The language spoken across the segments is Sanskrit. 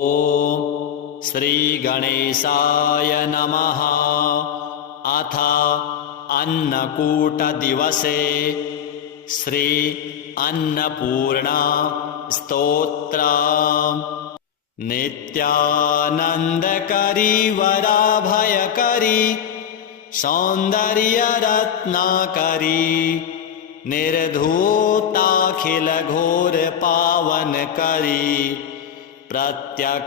ॐ श्रीगणेशाय नमः। अथ अन्नकूटदिवसे श्री अन्नपूर्णा स्तोत्रम्। नित्यानन्दकरी वराभयकरी सौन्दर्यरत्नाकरी निर्धूताखिलघोरपावनकरी प्रत्यक्षमाहेश्वरी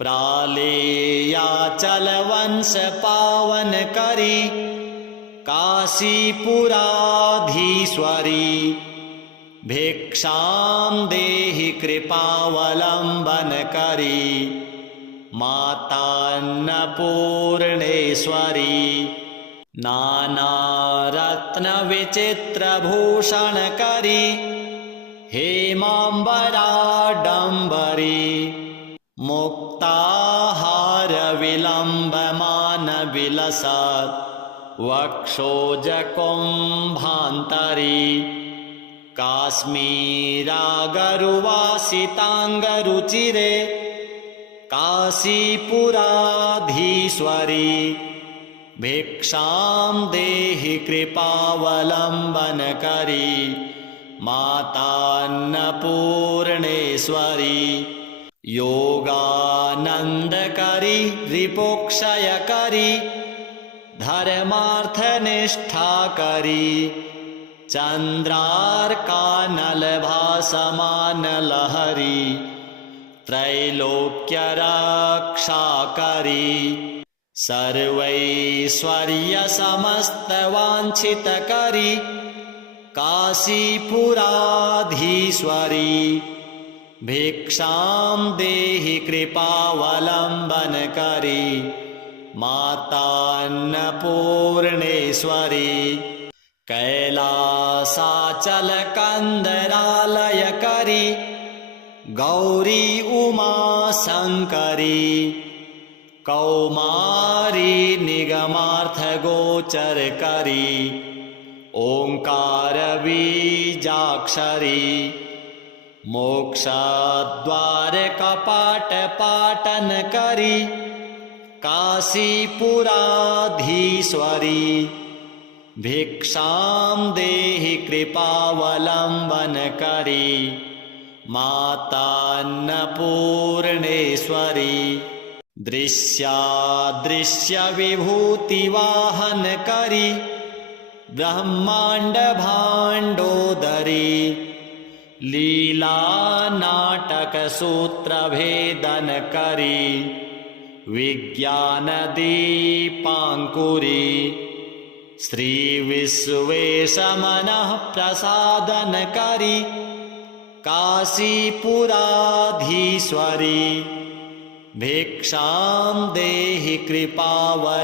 प्रालेयाचलवंश पावनकरी काशीपुराधीश्वरी भिक्षां देहि कृपावलम्बनकरी मातान्नपूर्णेश्वरी नानारत्नविचित्रभूषणकरी हेमाम्बराडम्बरी मुक्ताहारविलम्बमानविलसत् वक्षोजकुम्भान्तरी काश्मीरागरुवासिताङ्गरुचिरे काशीपुराधीश्वरी भिक्षां देहि कृपावलम्बनकरी मातान्नपूर्णेश्वरी योगानन्दकरी रिपोक्षयकरी धर्मार्थनिष्ठाकरी चन्द्रार्कानलभासमानलहरी त्रैलोक्यरक्षाकरी सर्वैश्वर्यसमस्तवाञ्छितकरी काशीपुराधीश्वरी भिक्षां देहि कृपावलम्बनकरी मातान्नपूर्णेश्वरी कैलासाचलकन्दरालयकरी गौरी उमाशङ्करी कौमारी निगमार्थगोचरकरी ओङ्कारबीजाक्षरी मोक्षद्वारकपाटपाटनकरी काशीपुराधीश्वरी भिक्षां देहि कृपावलम्बनकरी मातान्नपूर्णेश्वरी दृश्यादृश्यविभूतिवाहनकरी ब्रह्माण्डभाण्डोदरी लीलानाटकसूत्रभेदनकरी विज्ञानदीपाङ्कुरी श्रीविश्वेशमनःप्रसादनकरी काशीपुराधीश्वरी भिक्षां देहि कृपावलम्बनकरी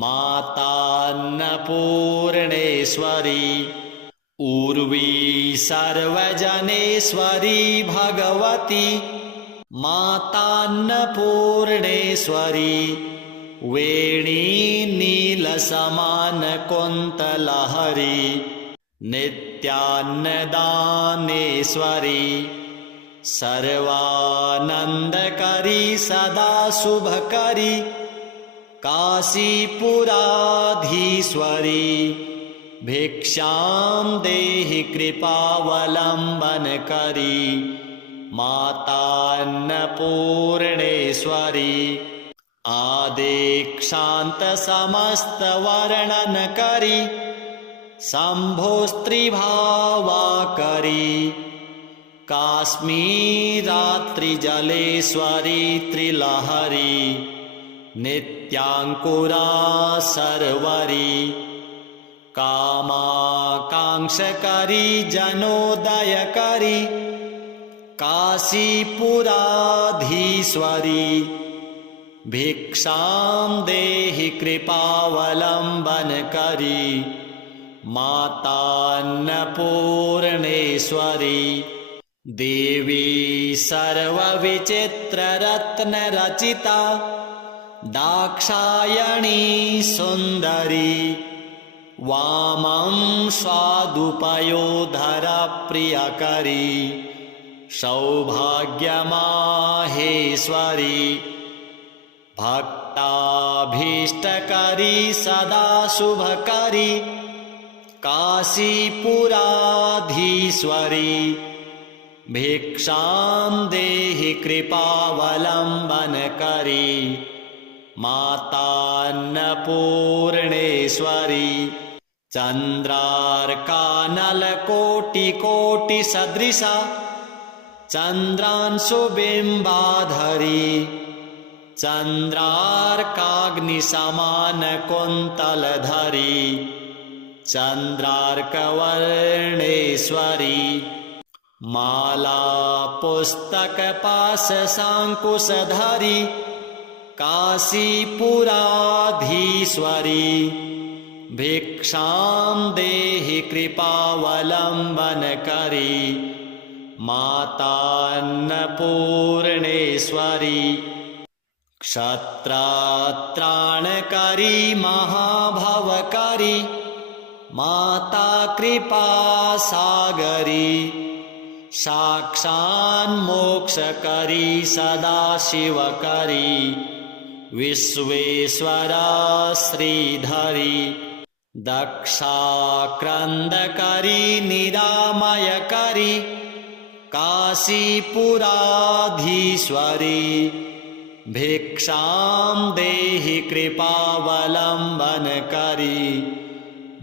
मातान्नपूर्णेश्वरी उर्वी सर्वजनेश्वरी भगवती मातान्नपूर्णेश्वरी वेणी नीलसमानकुन्तलहरी नित्यान्नदानेश्वरी सर्वानन्दकरी सदा शुभकरी काशीपुराधीश्वरी भिक्षां देहि कृपावलम्बनकरी मातान्नपूर्णेश्वरी आदेक्षान्तसमस्तवर्णनकरी शम्भोस्त्रिभावाकरी काश्मीरात्रिजलेश्वरी त्रिलहरी नित्याङ्कुरा सर्वरी कामाकाङ्क्षकरी जनोदयकरी काशीपुराधीश्वरी भिक्षां देहि कृपावलम्बनकरी मातान्नपूर्णेश्वरी देवी सर्वविचित्ररत्नरचिता दाक्षायणी सुन्दरी वामं स्वादुपयोधरप्रियकरी सौभाग्यमाहेश्वरी भक्ताभीष्टकरी सदा शुभकरी काशीपुराधीश्वरी भिक्षां देहि कृपावलम्बनकरी मातान्नपूर्णेश्वरी चन्द्रार्कानलकोटिकोटिसदृशा चन्द्रांशुबिम्बाधरी चन्द्रार्काग्निसमानकुन्तलधरी चन्द्रार्कवर्णेश्वरी माला पुस्तकपाशशाङ्कुशधरी काशीपुराधीश्वरी भिक्षां देहि कृपावलम्बनकरी मातान्नपूर्णेश्वरी क्षत्रत्राणकरी महाभवकरी माता कृपासागरी साक्षान्मोक्षकरी सदाशिवकरी विश्वेश्वरा श्रीधरी दक्षाक्रन्दकरी निरामयकरी काशीपुराधीश्वरी भिक्षां देहि कृपावलम्बनकरी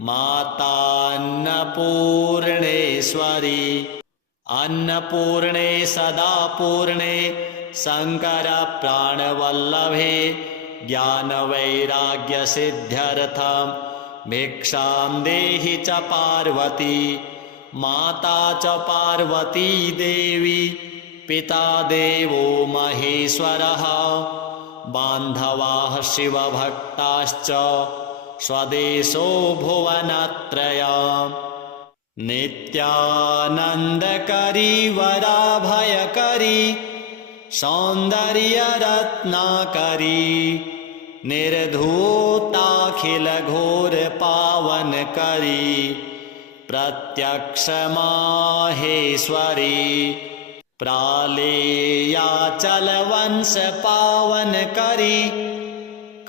मातान्नपूर्णेश्वरी अन्नपूर्णे सदापूर्णे शङ्करप्राणवल्लभे ज्ञानवैराग्यसिद्ध्यर्थं भिक्षां देहि च पार्वती माता च पार्वती देवी पिता देवो महेश्वरः बान्धवाः शिवभक्ताश्च स्वदेशो भुवनत्रयम् नित्यानन्दकरी वराभयकरी सौन्दर्यरत्नाकरी निर्धूताखिलघोरपावनकरी प्रत्यक्षमाहेश्वरी प्रालेयाचलवंशपावनकरी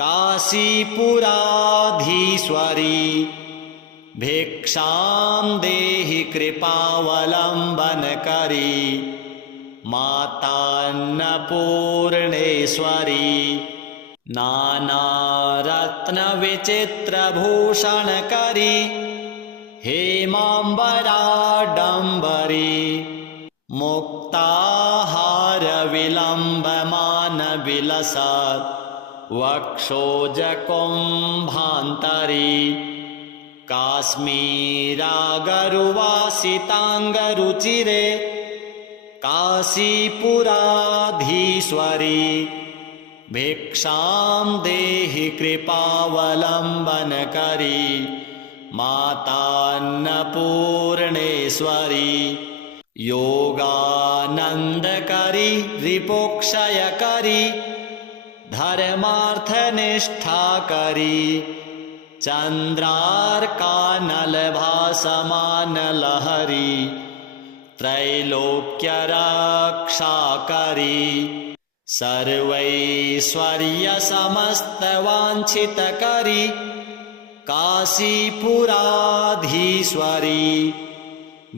काशीपुराधीश्वरी भिक्षां देहि कृपावलम्बनकरी मातान्नपूर्णेश्वरी नानारत्नविचित्रभूषणकरी हेमाम्बराडम्बरी मुक्ताहारविलम्बमानविलसत् वक्षोजकुम्भान्तरी काश्मीरागरुवासिताङ्गरुचिरे काशीपुराधीश्वरी भिक्षां देहि कृपावलम्बनकरी मातान्नपूर्णेश्वरी योगानन्दकरी रिपोक्षयकरी धर्मार्थनिष्ठाकरी चन्द्रार्कानलभासमानलहरी त्रैलोक्यरक्षाकरी सर्वैश्वर्यसमस्तवाञ्छितकरी काशीपुराधीश्वरी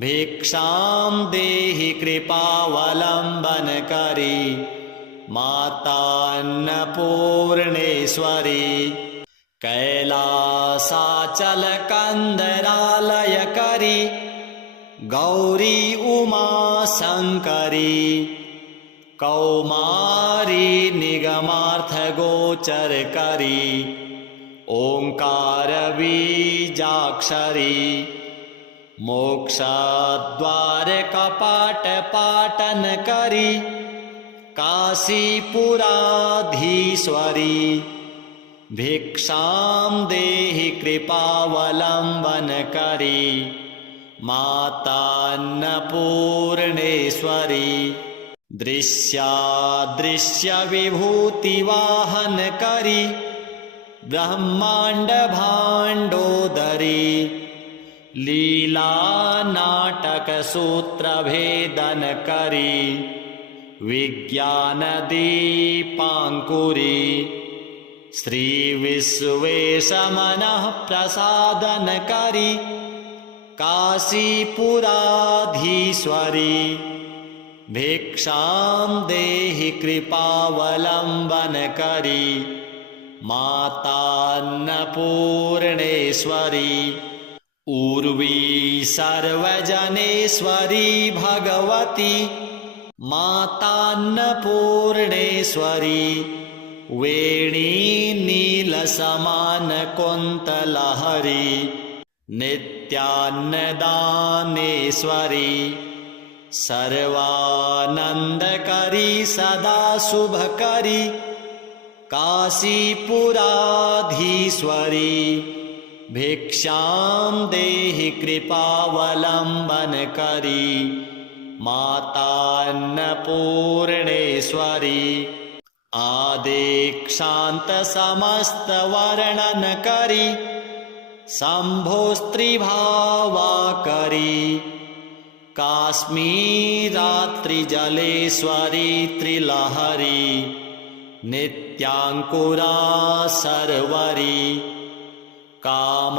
भिक्षां देहि कृपावलम्बनकरी मातान्नपूर्णेश्वरी कैलासाचलकन्दरालयकरी गौरी उमाशङ्करी कौमारी निगमार्थगोचरकरी ओङ्कारबीजाक्षरी मोक्षद्वारकपाटपाटनकरी काशीपुराधीश्वरी भिक्षां देहि कृपावलम्बनकरी मातान्नपूर्णेश्वरी दृश्यादृश्यविभूतिवाहनकरी ब्रह्मांड भाण्डोदरी लीला नाटक सूत्र भेदन करी विज्ञान दीपांकुरी श्री विश्वेश मनः प्रसादन करी काशीपुराधीश्वरी भिक्षां देहि कृपावलंबन करी मातान्नपूर्णेश्वरी उर्वी सर्वजनेश्वरी भगवती मातान्नपूर्णेश्वरी वेणी नीलसमान कुन्तलहरी नित्यान्नदानेश्वरी सर्वानंदकरी सदा शुभकरी काशीपुराधीश्वरी भिक्षां देहि कृपावलंबन करी मातान्नपूर्णेश्वरी आदिक्षान्त समस्त वर्णन करी शंभोस्त्रिभावा करी काश्मीरात्रिजलेश्वरी त्रिलहरी नित्यांकुरा सर्वरी कामाकांक्षकरी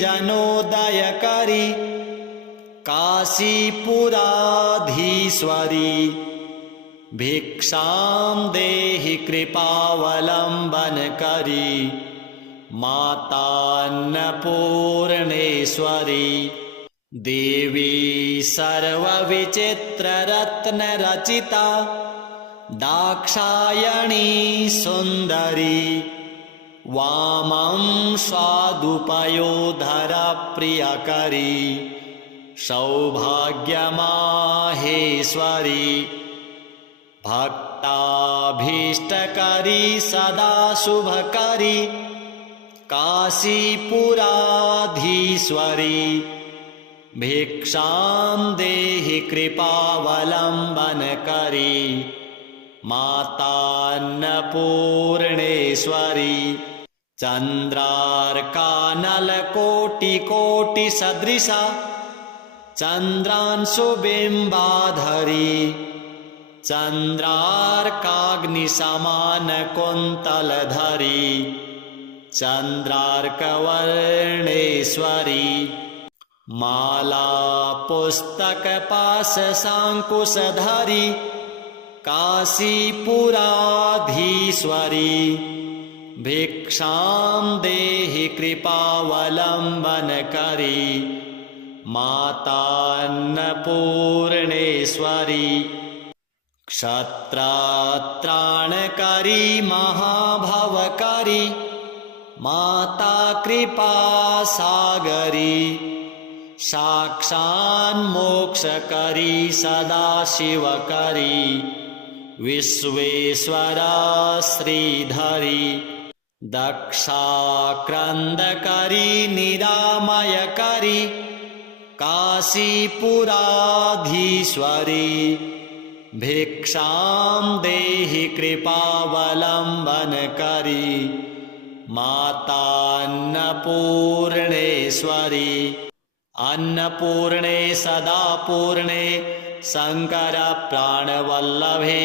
जनोदयकरी काशीपुराधीश्वरी भिक्षां देहि कृपावलंबन करी मातान्नपूर्णेश्वरी देवी सर्वविचित्ररत्नरचिता दाक्षायणी सुन्दरी वामं स्वादुपयोधरप्रियकरी सौभाग्यमाहेश्वरी भक्ताभीष्टकरी सदा शुभकरी काशीपुराधीश्वरी भिक्षां देहि कृपावलंबन करी मातान्नपूर्णेश्वरी चन्द्रार्कानलकोटिकोटिसदृशा चन्द्रांशुबिम्बाधरी चन्द्रार्काग्निसमानकुन्तलधरी चन्द्रार्कवर्णेश्वरी माला पुस्तकपाशशाङ्कुशधरी काशीपुराधीश्वरी भिक्षां देहि कृपावलंबन करी मातान्नपूर्णेश्वरी क्षत्रात्राणकरी महाभवकरी माता कृपासागरी साक्षान्मोक्षकरी सदाशिवकरी विश्वेश्वरा श्रीधरी दक्षाक्रन्दकरी निरामयकरी काशीपुराधीश्वरी भिक्षां देहि कृपावलंबन करी मातान्नपूर्णेश्वरी अन्नपूर्णे सदा पूर्णे शंकर प्राणवल्लभे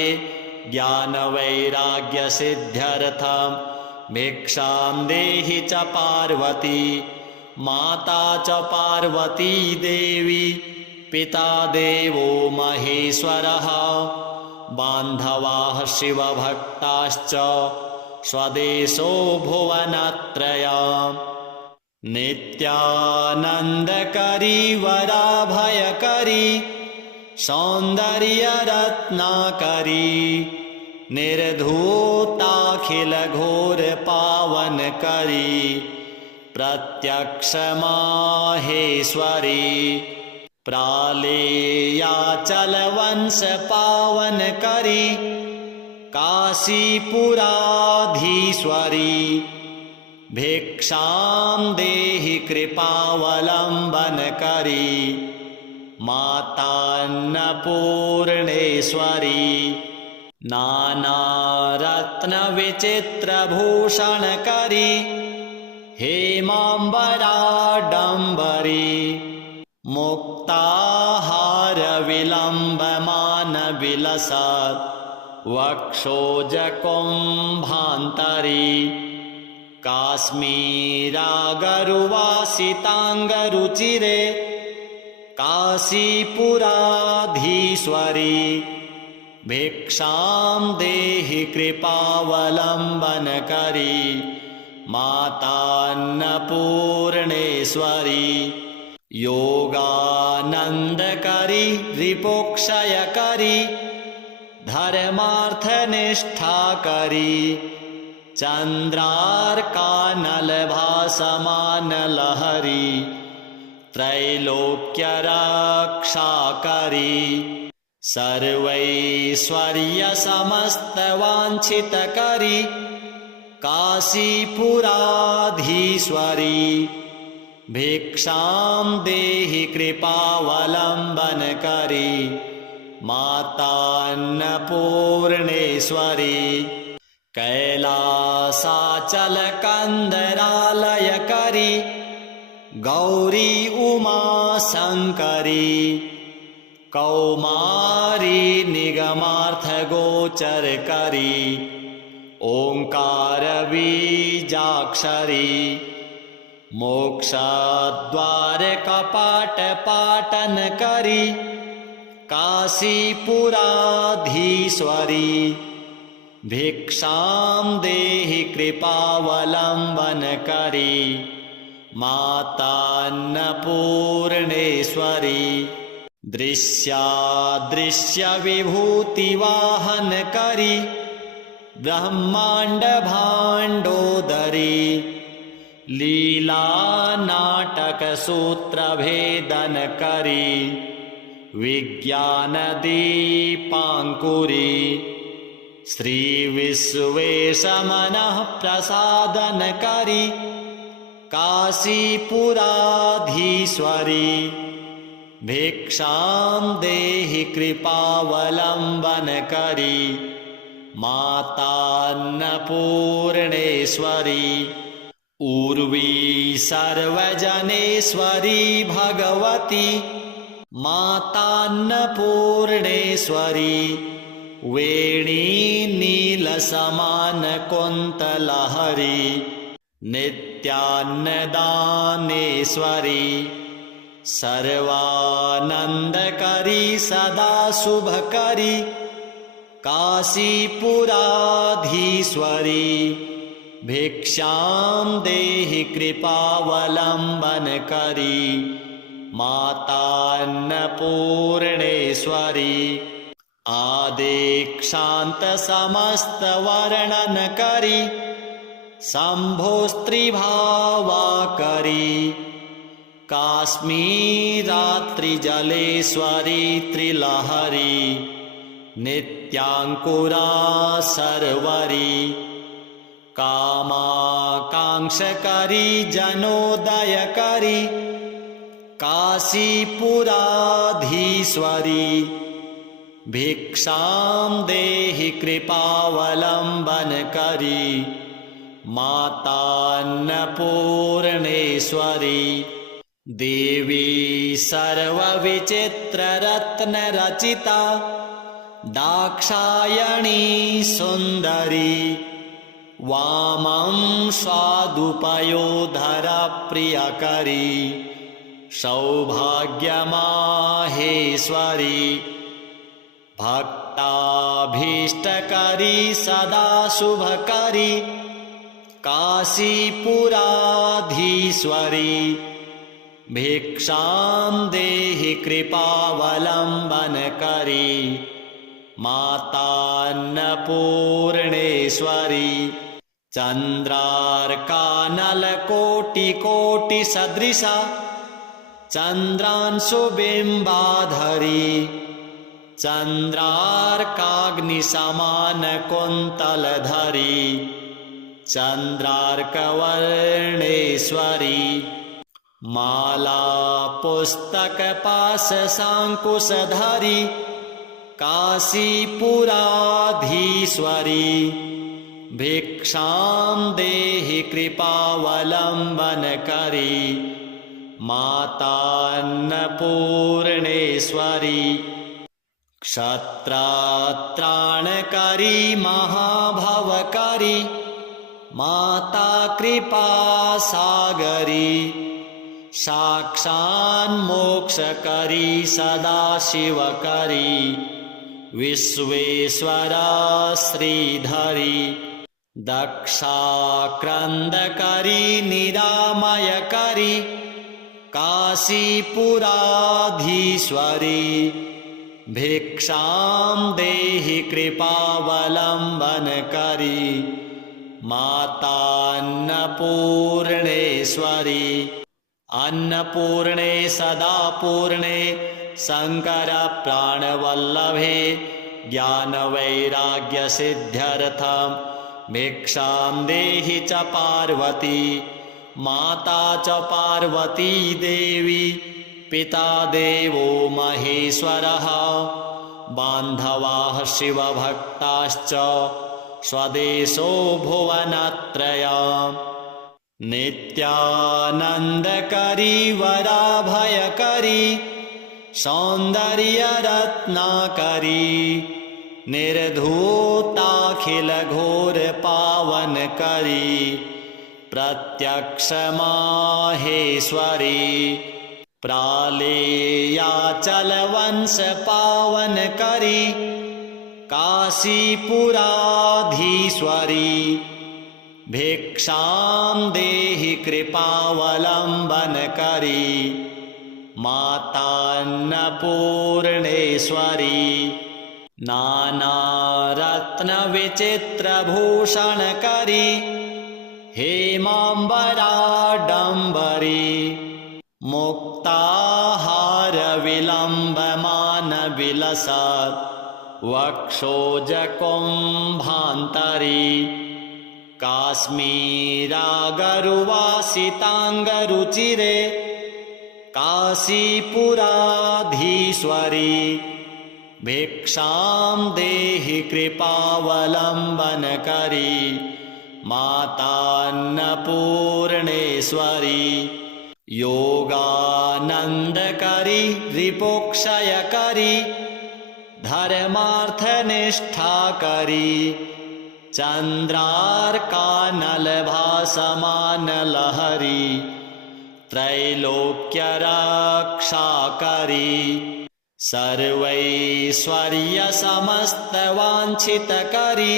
ज्ञानवैराग्यसिद्ध्यर्थं भिक्षां देहि च पार्वती माता च पार्वती देवी पिता देवो महेश्वरः बान्धवाः शिवभक्ताश्च स्वदेशो भुवनत्रयम् नित्यानन्दकरी वराभयकरी सौन्दर्यरत्नाकरी निर्धूताखिलघोरपावनकरी प्रत्यक्षमाहेश्वरी प्रालेयाचलवंशपावनकरी काशीपुराधीश्वरी भिक्षां देहि कृपावलंबन करी मातान्नपूर्णेश्वरी नानारत्नविचित्रभूषणकरी हेमाम्बराडम्बरी मुक्ताहारविलम्बमानविलसत् वक्षोजकुम्भान्तरी काश्मीरागरुवासिताङ्गरुचिरे काशीपुराधीश्वरी भिक्षां देहि कृपावलम्बनकरी मातान्नपूर्णेश्वरी योगानन्दकरी रिपोक्षयकरी धर्मार्थनिष्ठाकरी चन्द्रार्कानलभासमानलहरी त्रैलोक्यरक्षाकरी सर्वैश्वर्यसमस्तवाञ्छितकरी काशीपुराधीश्वरी भिक्षां देहि कृपावलम्बनकरी मातान्नपूर्णेश्वरी कैलासाचलकन्दरालयकरी गौरी उमाशङ्करी कौमारी निगमार्थगोचरकरी ओङ्कारबीजाक्षरी मोक्षद्वारकपाटपाटनकरी काशीपुराधीश्वरी भिक्षां देहि कृपावलम्बनकरी मातान्नपूर्णेश्वरी दृश्यादृश्यविभूतिवाहनकरी ब्रह्माण्डभाण्डोदरी लीलानाटकसूत्रभेदनकरी विज्ञानदीपाङ्कुरी श्रीविश्वेशमनःप्रसादनकरी काशीपुराधीश्वरी भिक्षां देहि कृपावलम्बनकरी मातान्नपूर्णेश्वरी उर्वी सर्वजनेश्वरी भगवती मातान्नपूर्णेश्वरी वेणी नीलसमानकुन्तलहरी नित्यान्नदानेश्वरी सर्वानन्दकरी सदा शुभकरी काशीपुराधीश्वरी भिक्षां देहि कृपावलम्बनकरी मातान्नपूर्णेश्वरी आदिक्षान्तसमस्तवर्णनकरी शम्भोस्त्रिभावाकरी काश्मीरात्रिजलेश्वरी त्रिलहरी नित्याङ्कुरा सर्वरी कामाकाङ्क्षकरी जनोदयकरी काशीपुराधीश्वरी भिक्षां देहि कृपावलम्बनकरी मातान्नपूर्णेश्वरी देवी सर्वविचित्ररत्नरचिता दाक्षायणी सुन्दरी वामं स्वादुपयोधरप्रियकरी सौभाग्यमाहेश्वरी भक्ताभीष्टकरी सदा शुभकरी काशीपुराधीश्वरी भिक्षां देहि कृपावलम्बनकरी मातान्नपूर्णेश्वरी चन्द्रार्कानलकोटिकोटिसदृशा चन्द्रांशुबिम्बाधरी चन्द्रार्काग्निसमानकुन्तलधरी चन्द्रार्कवर्णेश्वरी माला पुस्तकपाशशाङ्कुशधरी काशीपुराधीश्वरी भिक्षां देहि कृपावलम्बनकरी मातान्नपूर्णेश्वरी क्षत्रात्राणकरी महाभवकरी माता कृपासागरी साक्षान्मोक्षकरी सदाशिवकरी विश्वेश्वरा श्रीधरी दक्षाक्रन्दकरी निरामयकरी काशीपुराधीश्वरी भिक्षां देहि कृपावलम्बनकरी मातान्नपूर्णेश्वरी अन्नपूर्णे सदापूर्णे शङ्करप्राणवल्लभे ज्ञानवैराग्यसिद्ध्यर्थं भिक्षां देहि च पार्वती माता च पार्वती देवी पिता देवो महेश्वरः बान्धवाः शिवभक्ताश्च स्वदेशो भुवनत्रयम् नित्यानन्दकरी वराभयकरी सौन्दर्यरत्नाकरी निर्धूताखिलघोरपावनकरी प्रत्यक्षमाहेश्वरी प्रालेयाचलवंशपावनकरी काशीपुराधीश्वरी भिक्षां देहि कृपावलम्बनकरी मातान्नपूर्णेश्वरी नानारत्नविचित्रभूषणकरी हेमाम्बराडम्बरी मुक्ताहारविलम्बमानविलसत् वक्षोजकुम्भान्तरी काश्मीरागरुवासिताङ्गरुचिरे काशीपुराधीश्वरी भिक्षां देहि कृपावलम्बनकरी मातान्नपूर्णेश्वरी योगानन्दकरी रिपुक्षयकरी धर्मार्थनिष्ठाकरी चन्द्रार्कानलभासमानलहरी त्रैलोक्यरक्षाकरी सर्वैश्वर्यसमस्तवाञ्छितकरी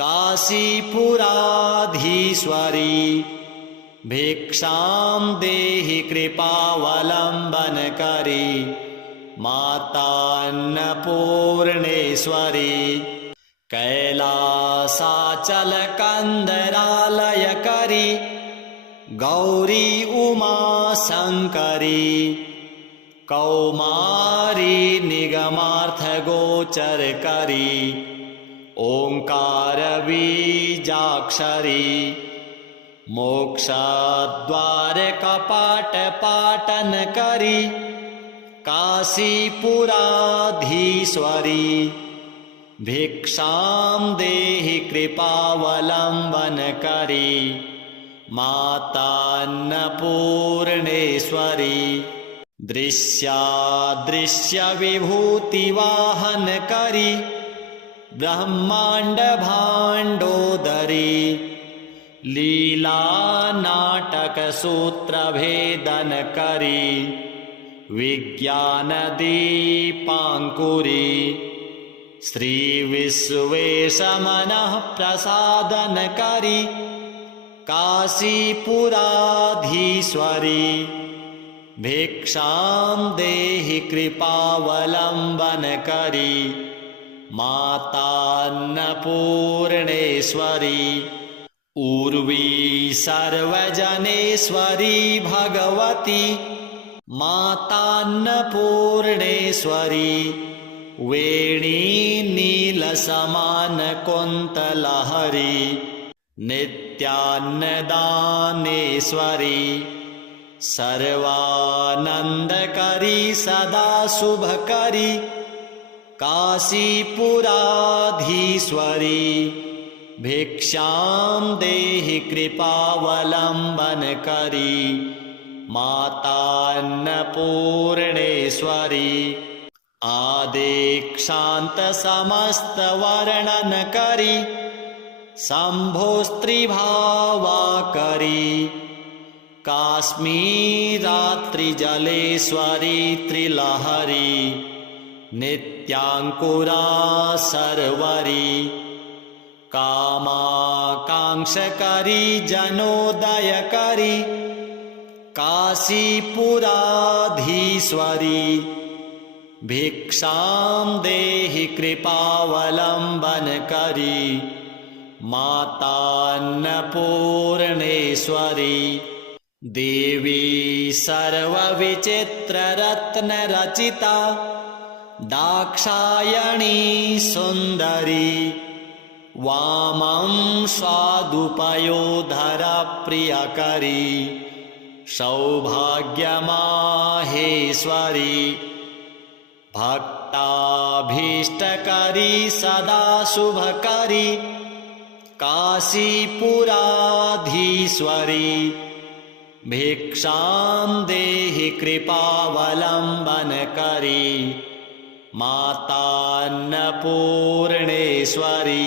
काशीपुराधीश्वरी भिक्षां देहि कृपावलम्बनकरी मातान्नपूर्णेश्वरी कैलासाचलकन्दरालयकरी गौरी उमाशङ्करी कौमारी निगमार्थगोचरकरी ओङ्कारबीजाक्षरी मोक्षद्वारकपाटपाटनकरी काशीपुराधीश्वरी भिक्षां देहि कृपावलम्बनकरी मातान्नपूर्णेश्वरी दृश्यादृश्यविभूतिवाहनकरी ब्रह्माण्डभाण्डोदरी लीलानाटकसूत्रभेदनकरी विज्ञानदीपाङ्कुरी श्रीविश्वेशमनःप्रसादनकरी काशीपुराधीश्वरी भिक्षां देहि कृपावलम्बनकरी मातान्नपूर्णेश्वरी उर्वी सर्वजनेश्वरी भगवती मातान्नपूर्णेश्वरी वेणी नीलसमानकुन्तलहरी नित्यान्नदानेश्वरी सर्वानन्दकरी सदा शुभकरी काशीपुराधीश्वरी भिक्षां देहि कृपावलम्बन करी मातान्नपूर्णेश्वरी आदिक्षान्त समस्त वर्णन करी शम्भोस्त्रिभावाकरी काश्मीरात्रिजलेश्वरी त्रिलहरी नित्याङ्कुरा सर्वरी कामाकाङ्क्षकरी जनोदयकरी काशीपुराधीश्वरी भिक्षां देहि कृपावलम्बन करी मातान्नपूर्णेश्वरी देवी सर्वविचित्ररत्नरचिता दाक्षायणी सुन्दरी वामं स्वादुपयोधरप्रियकरी सौभाग्यमाहेश्वरी भक्ताभीष्टकरी सदा शुभकरी काशीपुराधीश्वरी भिक्षां देहि कृपावलम्बन करी मातान्नपूर्णेश्वरी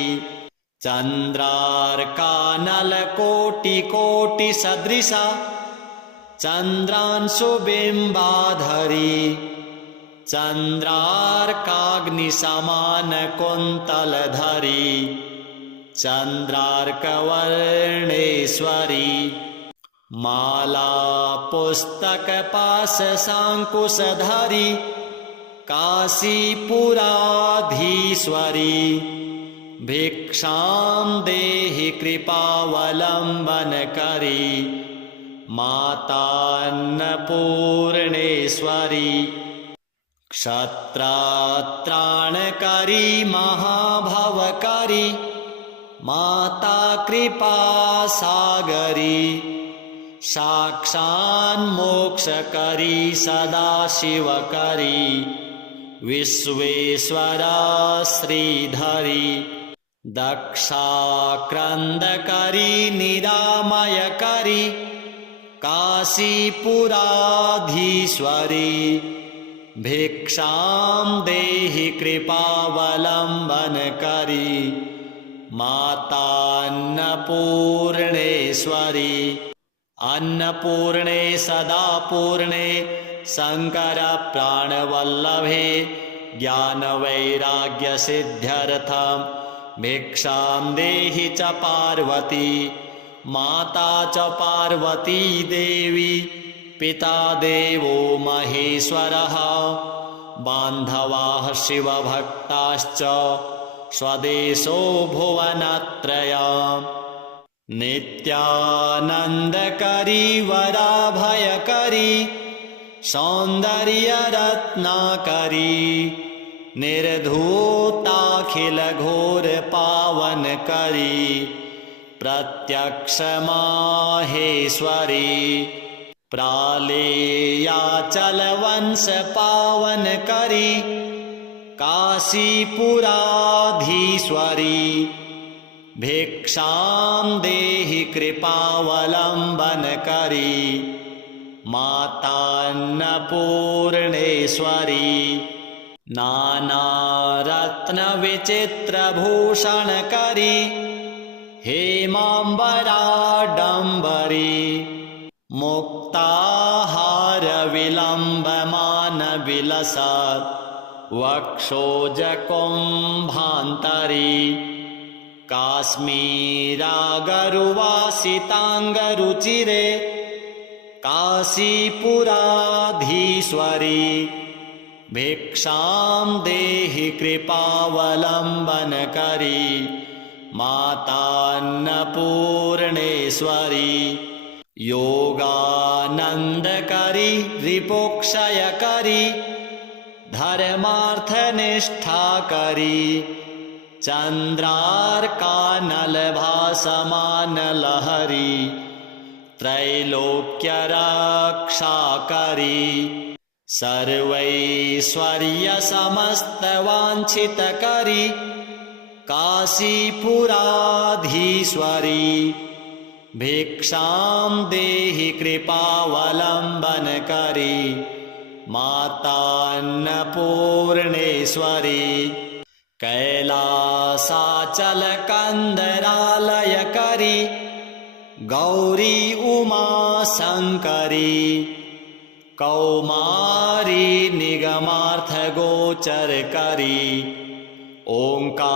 चन्द्रार्कानलकोटिकोटिसदृशा चन्द्रांशुबिम्बाधरी चन्द्रार्काग्निसमानकुन्तलधरी चन्द्रार्कवर्णेश्वरी माला पुस्तकपाशशाङ्कुशधरी काशीपुराधीश्वरी भिक्षां देहि कृपावलम्बन करी मातान्नपूर्णेश्वरी क्षत्रात्राणकरी महाभवकरी माता कृपासागरी साक्षान्मोक्षकरी सदाशिवकरी विश्वेश्वरा श्रीधरी दक्षाक्रन्दकरी निरामयकरी काशीपुराधीश्वरी भिक्षां देहि कृपावलम्बन करी मातान्नपूर्णेश्वरी अन्नपूर्णे सदा पूर्णे शंकर प्राणवल्लभे ज्ञानवैराग्यसिद्ध्यर्थं भिक्षां देहि च पार्वती माता च पार्वती देवी पिता देवो महेश्वरः बान्धवाः शिवभक्ताश्च स्वदेशो भुवनत्रयम् नित्यानन्दकरी वराभयकरी सौन्दर्यरत्नाकरी निर्धूताखिलघोरपावनकरी प्रत्यक्षमाहेश्वरी प्रालेयाचलवंशपावनकरी काशीपुराधीश्वरी भिक्षां देहि कृपावलम्बन करी मातान्नपूर्णेश्वरी नानारत्नविचित्रभूषणकरी हेमाम्बराडम्बरी मुक्ताहारविलम्बमानविलसत् वक्षोजकुम्भान्तरी काश्मीरागरुवासिताङ्गरुचिरे काशीपुराधीश्वरी भिक्षां देहि कृपावलम्बन करी मातान्नपूर्णेश्वरी योगानन्दकरी रिपुक्षयकरी धर्मार्थनिष्ठाकरी चन्द्रार्कानलभासमानलहरी त्रैलोक्यरक्षाकरी सर्वैश्वर्य समस्तवाञ्छितकरी काशीपुराधीश्वरी भिक्षां देहि कृपावलम्बनकरी मातान्नपूर्णेश्वरी कैलासाचलकन्दरालयकरी गौरी उमा शङ्करी कौमारी निगमार्थगोचरकरी ओङ्कारबीजाक्षरी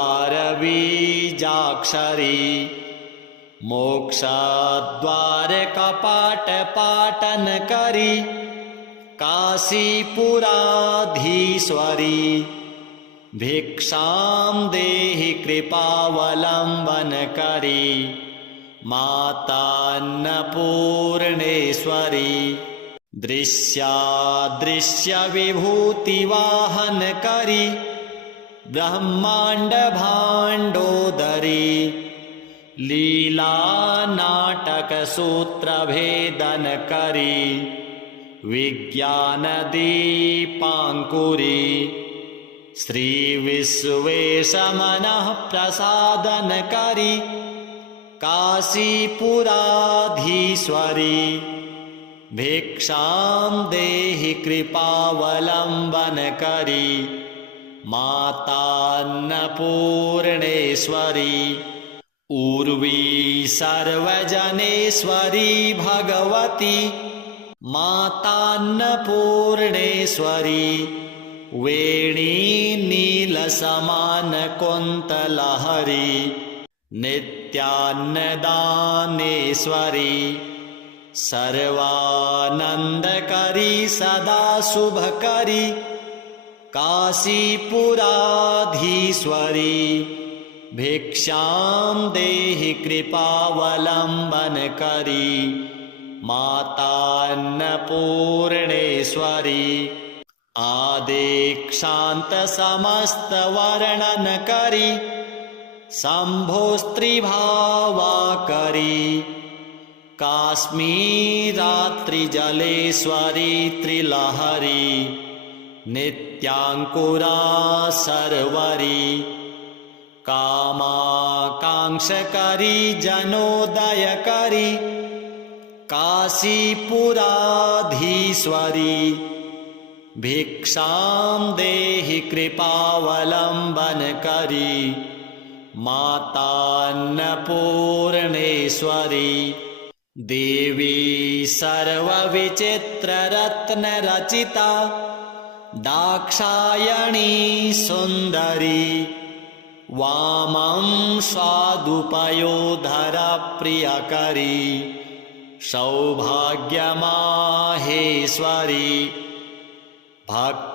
मोक्षद्वारकपाटपाटनकरी काशीपुराधीश्वरी भिक्षां देहि कृपावलम्बनकरी मातान्नपूर्णेश्वरी दृश्यादृश्यविभूतिवाहनकरी ब्रह्माण्डभाण्डोदरी लीलानाटकसूत्रभेदनकरी विज्ञानदीपाङ्कुरी श्रीविश्वेशमनःप्रसादनकरी काशीपुराधीश्वरी भिक्षां देहि कृपावलम्बनकरी मातान्नपूर्णेश्वरी उर्वी सर्वजनेश्वरी भगवती मातान्नपूर्णेश्वरी वेणी नीलसमानकुन्तलहरी नित्यान्नदानेश्वरी सर्वानन्दकरी सदा शुभकरी काशीपुराधीश्वरी भिक्षां देहि कृपावलम्बनकरी मातान्नपूर्णेश्वरी आदेक्षान्तसमस्तवर्णनकरी शम्भोस्त्रिभावाकरी काश्मीरात्रिजलेश्वरी त्रिलहरी नित्याङ्कुरा सर्वरी कामाकाङ्क्षकरी जनोदयकरी काशीपुराधीश्वरी भिक्षां देहि कृपावलम्बनकरी मातान्नपूर्णेश्वरी देवी सर्वविचित्ररत्नरचिता दाक्षायणी सुन्दरी वामं स्वादुपयोधरप्रियकरी सौभाग्यमाहेश्वरी भक्ताभीष्टकरी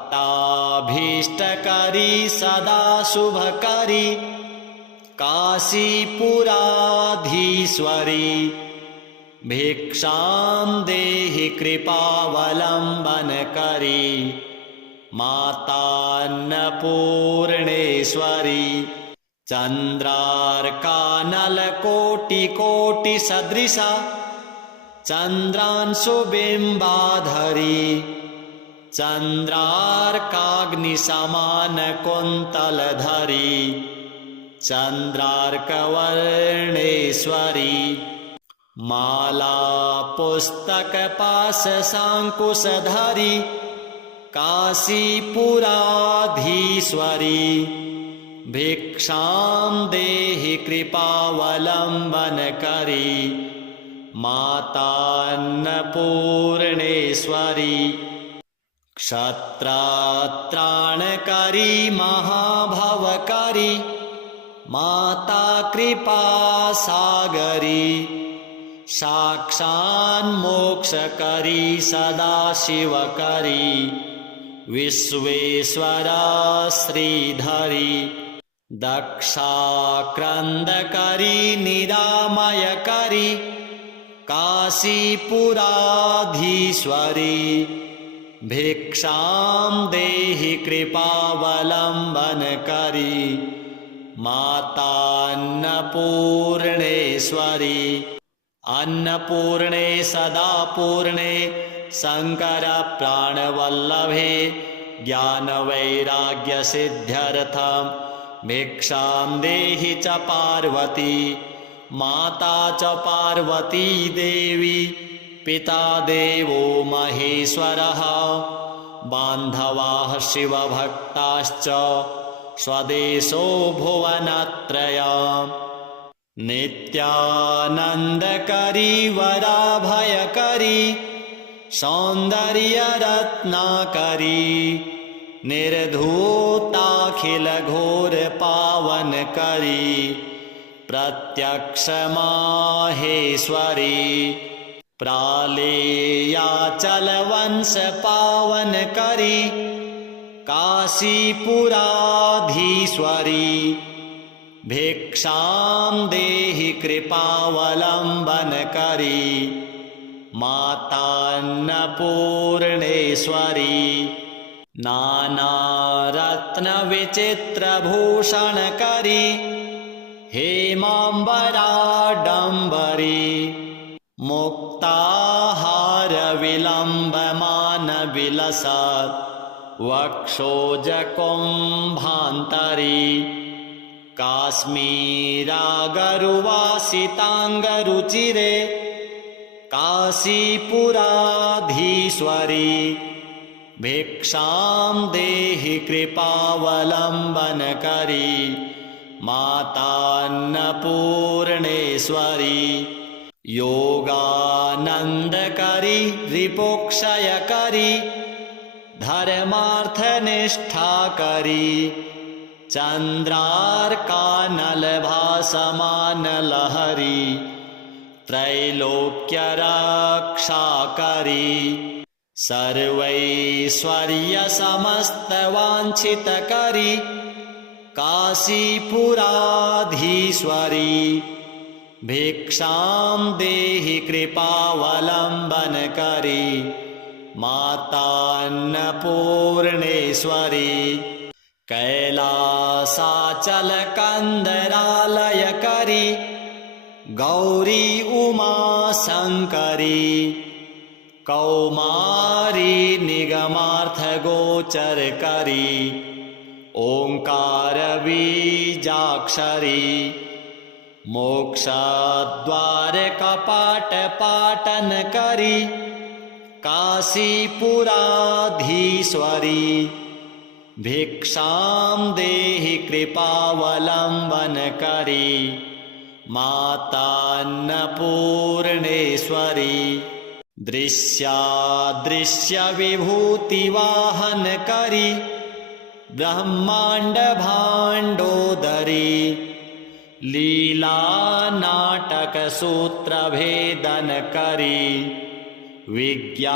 सदा शुभकरी काशीपुराधीश्वरी भिक्षां देहि कृपावलम्बनकरी मातान्नपूर्णेश्वरी चन्द्रार्कानलकोटिकोटिसदृशा चन्द्रांशुबिम्बाधरी चन्द्रार्काग्निसमानकुन्तलधरी चन्द्रार्कवर्णेश्वरी मालापुस्तकपाशशाङ्कुशधरी काशीपुराधीश्वरी भिक्षां देहि कृपावलम्बनकरी मातान्नपूर्णेश्वरी क्षत्रात्राणकरी महाभवकरी माता कृपासागरी साक्षान्मोक्षकरी सदाशिवकरी विश्वेश्वरा श्रीधरी दक्षाक्रन्दकरी निरामयकरी काशीपुराधीश्वरी भिक्षां देहि कृपावलम्बनकरी मातान्नपूर्णेश्वरी अन्नपूर्णे सदा पूर्णे शंकर प्राणवल्लभे ज्ञानवैराग्यसिद्ध्यर्थं भिक्षां देहि च पार्वती माता च पार्वती देवी पिता देवो महेश्वरः बान्धवाः शिवभक्ताश्च स्वदेशो भुवनत्रयम् नित्यानन्दकरी वराभयकरी सौन्दर्यरत्नाकरी निर्धूताखिलघोरपावनकरी प्रत्यक्षमाहेश्वरी प्रालेयाचलवंशपावनकरी काशीपुराधीश्वरी भिक्षां देहि कृपावलम्बनकरी मातान्नपूर्णेश्वरी नानारत्नविचित्रभूषणकरी हेमाम्बराडम्बरी मुक्ताहारविलम्बमानविलसत् वक्षोजकुम्भान्तरी काश्मीरागरुवासिताङ्गरुचिरे काशीपुराधीश्वरी भिक्षां देहि कृपावलम्बनकरी मातान्नपूर्णेश्वरी योगानन्दकरी रिपोक्षयकरी धर्मार्थनिष्ठाकरी चन्द्रार्कानलभासमानलहरी त्रैलोक्यरक्षाकरी सर्वैश्वर्यसमस्तवाञ्छितकरी काशीपुराधीश्वरी भिक्षां देहि कृपावलम्बनकरी मातान्नपूर्णेश्वरी कैलासाचलकन्दरालयकरी गौरी उमा शङ्करी कौमारी निगमार्थगोचरकरी ओङ्कारबीजाक्षरी मोक्षद्वारकपाटपाटनकरी काशीपुराधीश्वरी भिक्षां देहि कृपावलम्बनकरी मातान्नपूर्णेश्वरी दृश्यादृश्यविभूतिवाहनकरी ब्रह्माण्डभाण्डोदरी लीलानाटकसूत्रभेदनकरी विज्ञानदीपाङ्कुरी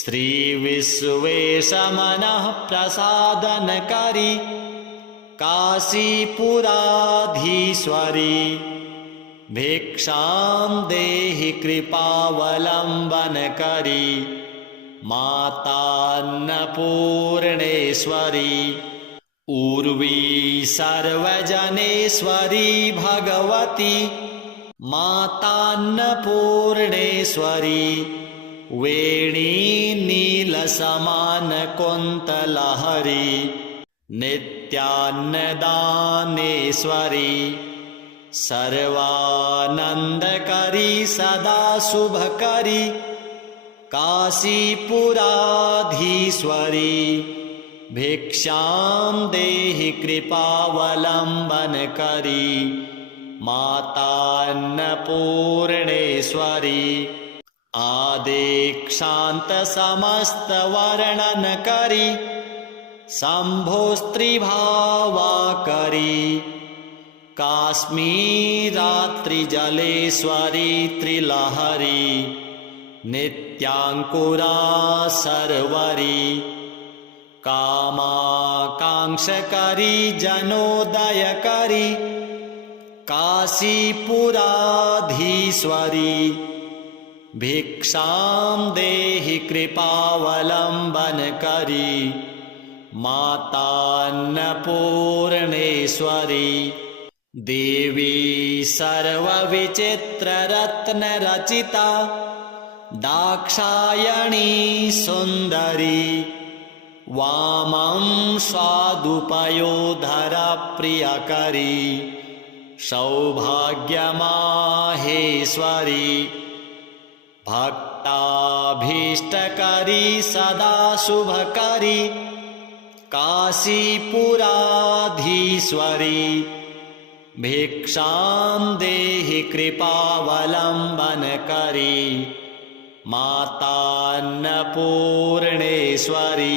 श्रीविश्वेशमनः प्रसादनकरी काशीपुराधीश्वरी भिक्षां देहि कृपावलम्बनकरी मातान्नपूर्णेश्वरी उर्वी सर्वजनेश्वरी भगवती मातान्नपूर्णेश्वरी वेणी नीलसमानकुन्तलहरी नित्यान्नदानेश्वरी सर्वानन्दकरी सदा शुभकरी काशीपुराधीश्वरी भिक्षां देहि कृपावलम्बनकरी मातान्नपूर्णेश्वरी आदेक्षान्तसमस्तवर्णनकरी शम्भोस्त्रिभावाकरी काश्मीरात्रिजलेश्वरी त्रिलहरी नित्याङ्कुरा सर्वरी कामाकाङ्क्षकरी जनोदयकरी काशीपुराधीश्वरी भिक्षां देहि कृपावलम्बनकरी मातान्नपूर्णेश्वरी देवी सर्वविचित्ररत्नरचिता दाक्षायणी सुन्दरी वामं स्वादुपयोधरप्रियकरी सौभाग्यमाहेश्वरी भक्ताभीष्टकरी सदा शुभकरी काशीपुराधीश्वरी भिक्षां देहि कृपावलम्बनकरी मातान्नपूर्णेश्वरी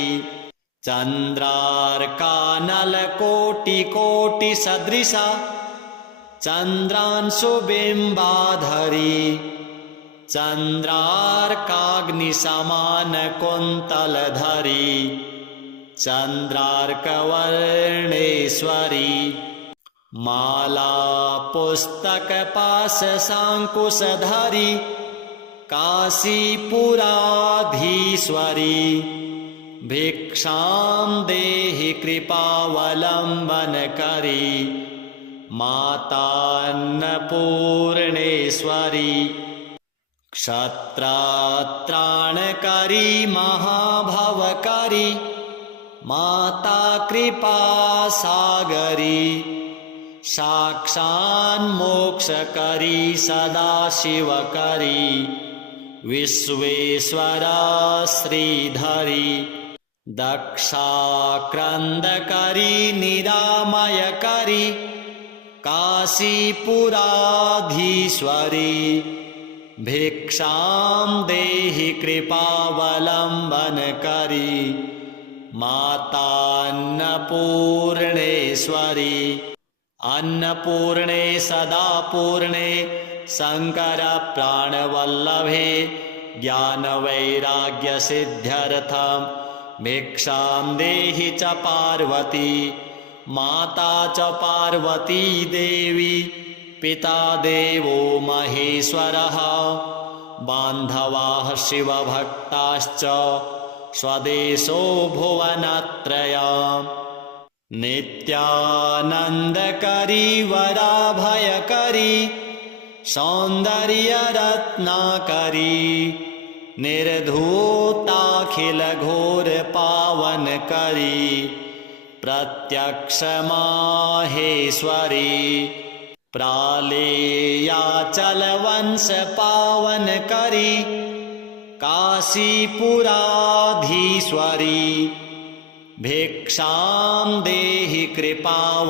चन्द्रार्कानलकोटिकोटिसदृशा चन्द्रांशुबिम्बाधरी चन्द्रार्काग्निसमानकुन्तलधरी चन्द्रार्कवर्णेश्वरी माला पुस्तकपाशशाङ्कुशधरी काशीपुराधीश्वरी भिक्षां देहि कृपावलम्बनकरी मातान्नपूर्णेश्वरी क्षत्रत्राणकरी महाभवकरी माता कृपासागरी साक्षान्मोक्षकरी सदाशिवकरी विश्वेश्वरा श्रीधरी दक्षाक्रन्दकरी निरामयकरी काशीपुराधीश्वरी भिक्षां देहि कृपावलम्बनकरी मातान्नपूर्णेश्वरी अन्नपूर्णे सदा पूर्णे शङ्करप्राणवल्लभे ज्ञानवैराग्यसिद्ध्यर्थं भिक्षां देहि च पार्वती माता च पार्वती देवी पिता देवो महेश्वरः बान्धवाः शिवभक्ताश्च स्वदेशो भुवनत्रयम् नित्यानन्दकरी वराभयकरी सौन्दर्यरत्नाकरी निर्धूताखिलघोरपावनकरी प्रत्यक्षमाहेश्वरी प्रालेयाचलवंशपावनकरी काशीपुराधीश्वरी भिक्षां देहि कृपावलम्बनकरी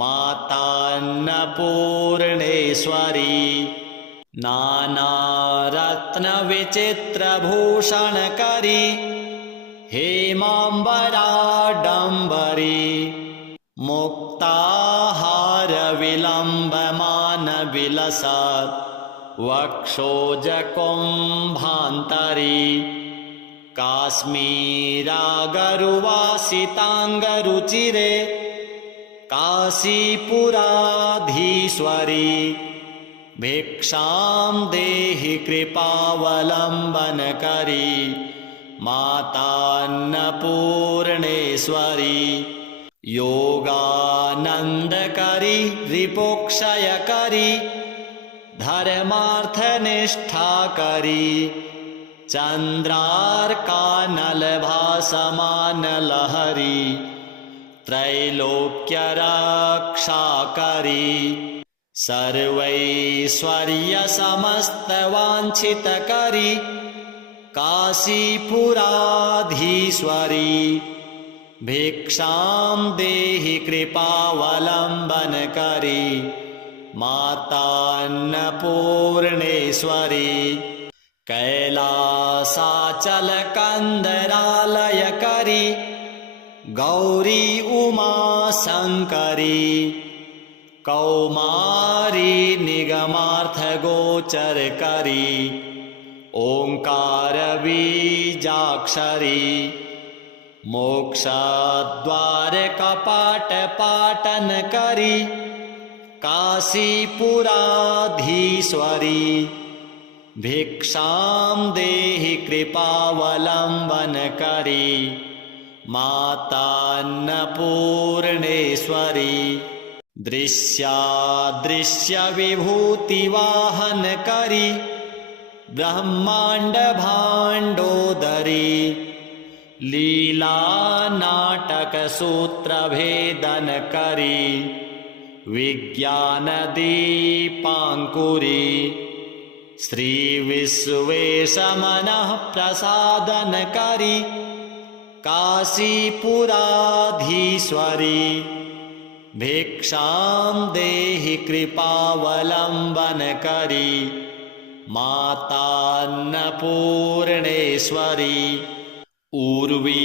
मातान्नपूर्णेश्वरी नानारत्नविचित्रभूषणकरी हेमाम्बराडम्बरी मुक्ताहारविलम्बमानविलसत् वक्षोजकुम्भान्तरी काश्मीरागरुवासिताङ्गरुचिरे काशीपुराधीश्वरी भिक्षां देहि कृपावलम्बनकरी मातान्नपूर्णेश्वरी योगानन्दकरी रिपोक्षयकरी धर्मार्थनिष्ठाकरी चन्द्रार्कानलभासमानलहरी त्रैलोक्यरक्षाकरी सर्वैश्वर्यसमस्तवाञ्छितकरी काशीपुराधीश्वरी भिक्षां देहि कृपावलम्बनकरी मातान्नपूर्णेश्वरी कैलासाचलकन्दरालयकरी गौरी उमाशङ्करी कौमारी निगमार्थगोचरकरी ओङ्कारबीजाक्षरी मोक्षद्वारकपाटपाटनकरी काशीपुराधीश्वरी भिक्षां देहि कृपावलम्बनकरी मातान्नपूर्णेश्वरी दृश्यादृश्यविभूतिवाहनकरी ब्रह्माण्ड भाण्डोदरी लीलानाटकसूत्रभेदनकरी विज्ञानदीपाङ्कुरी श्रीविश्वेशमनः प्रसादनकरी काशीपुराधीश्वरी भिक्षां देहि कृपावलम्बनकरी मातान्नपूर्णेश्वरी उर्वी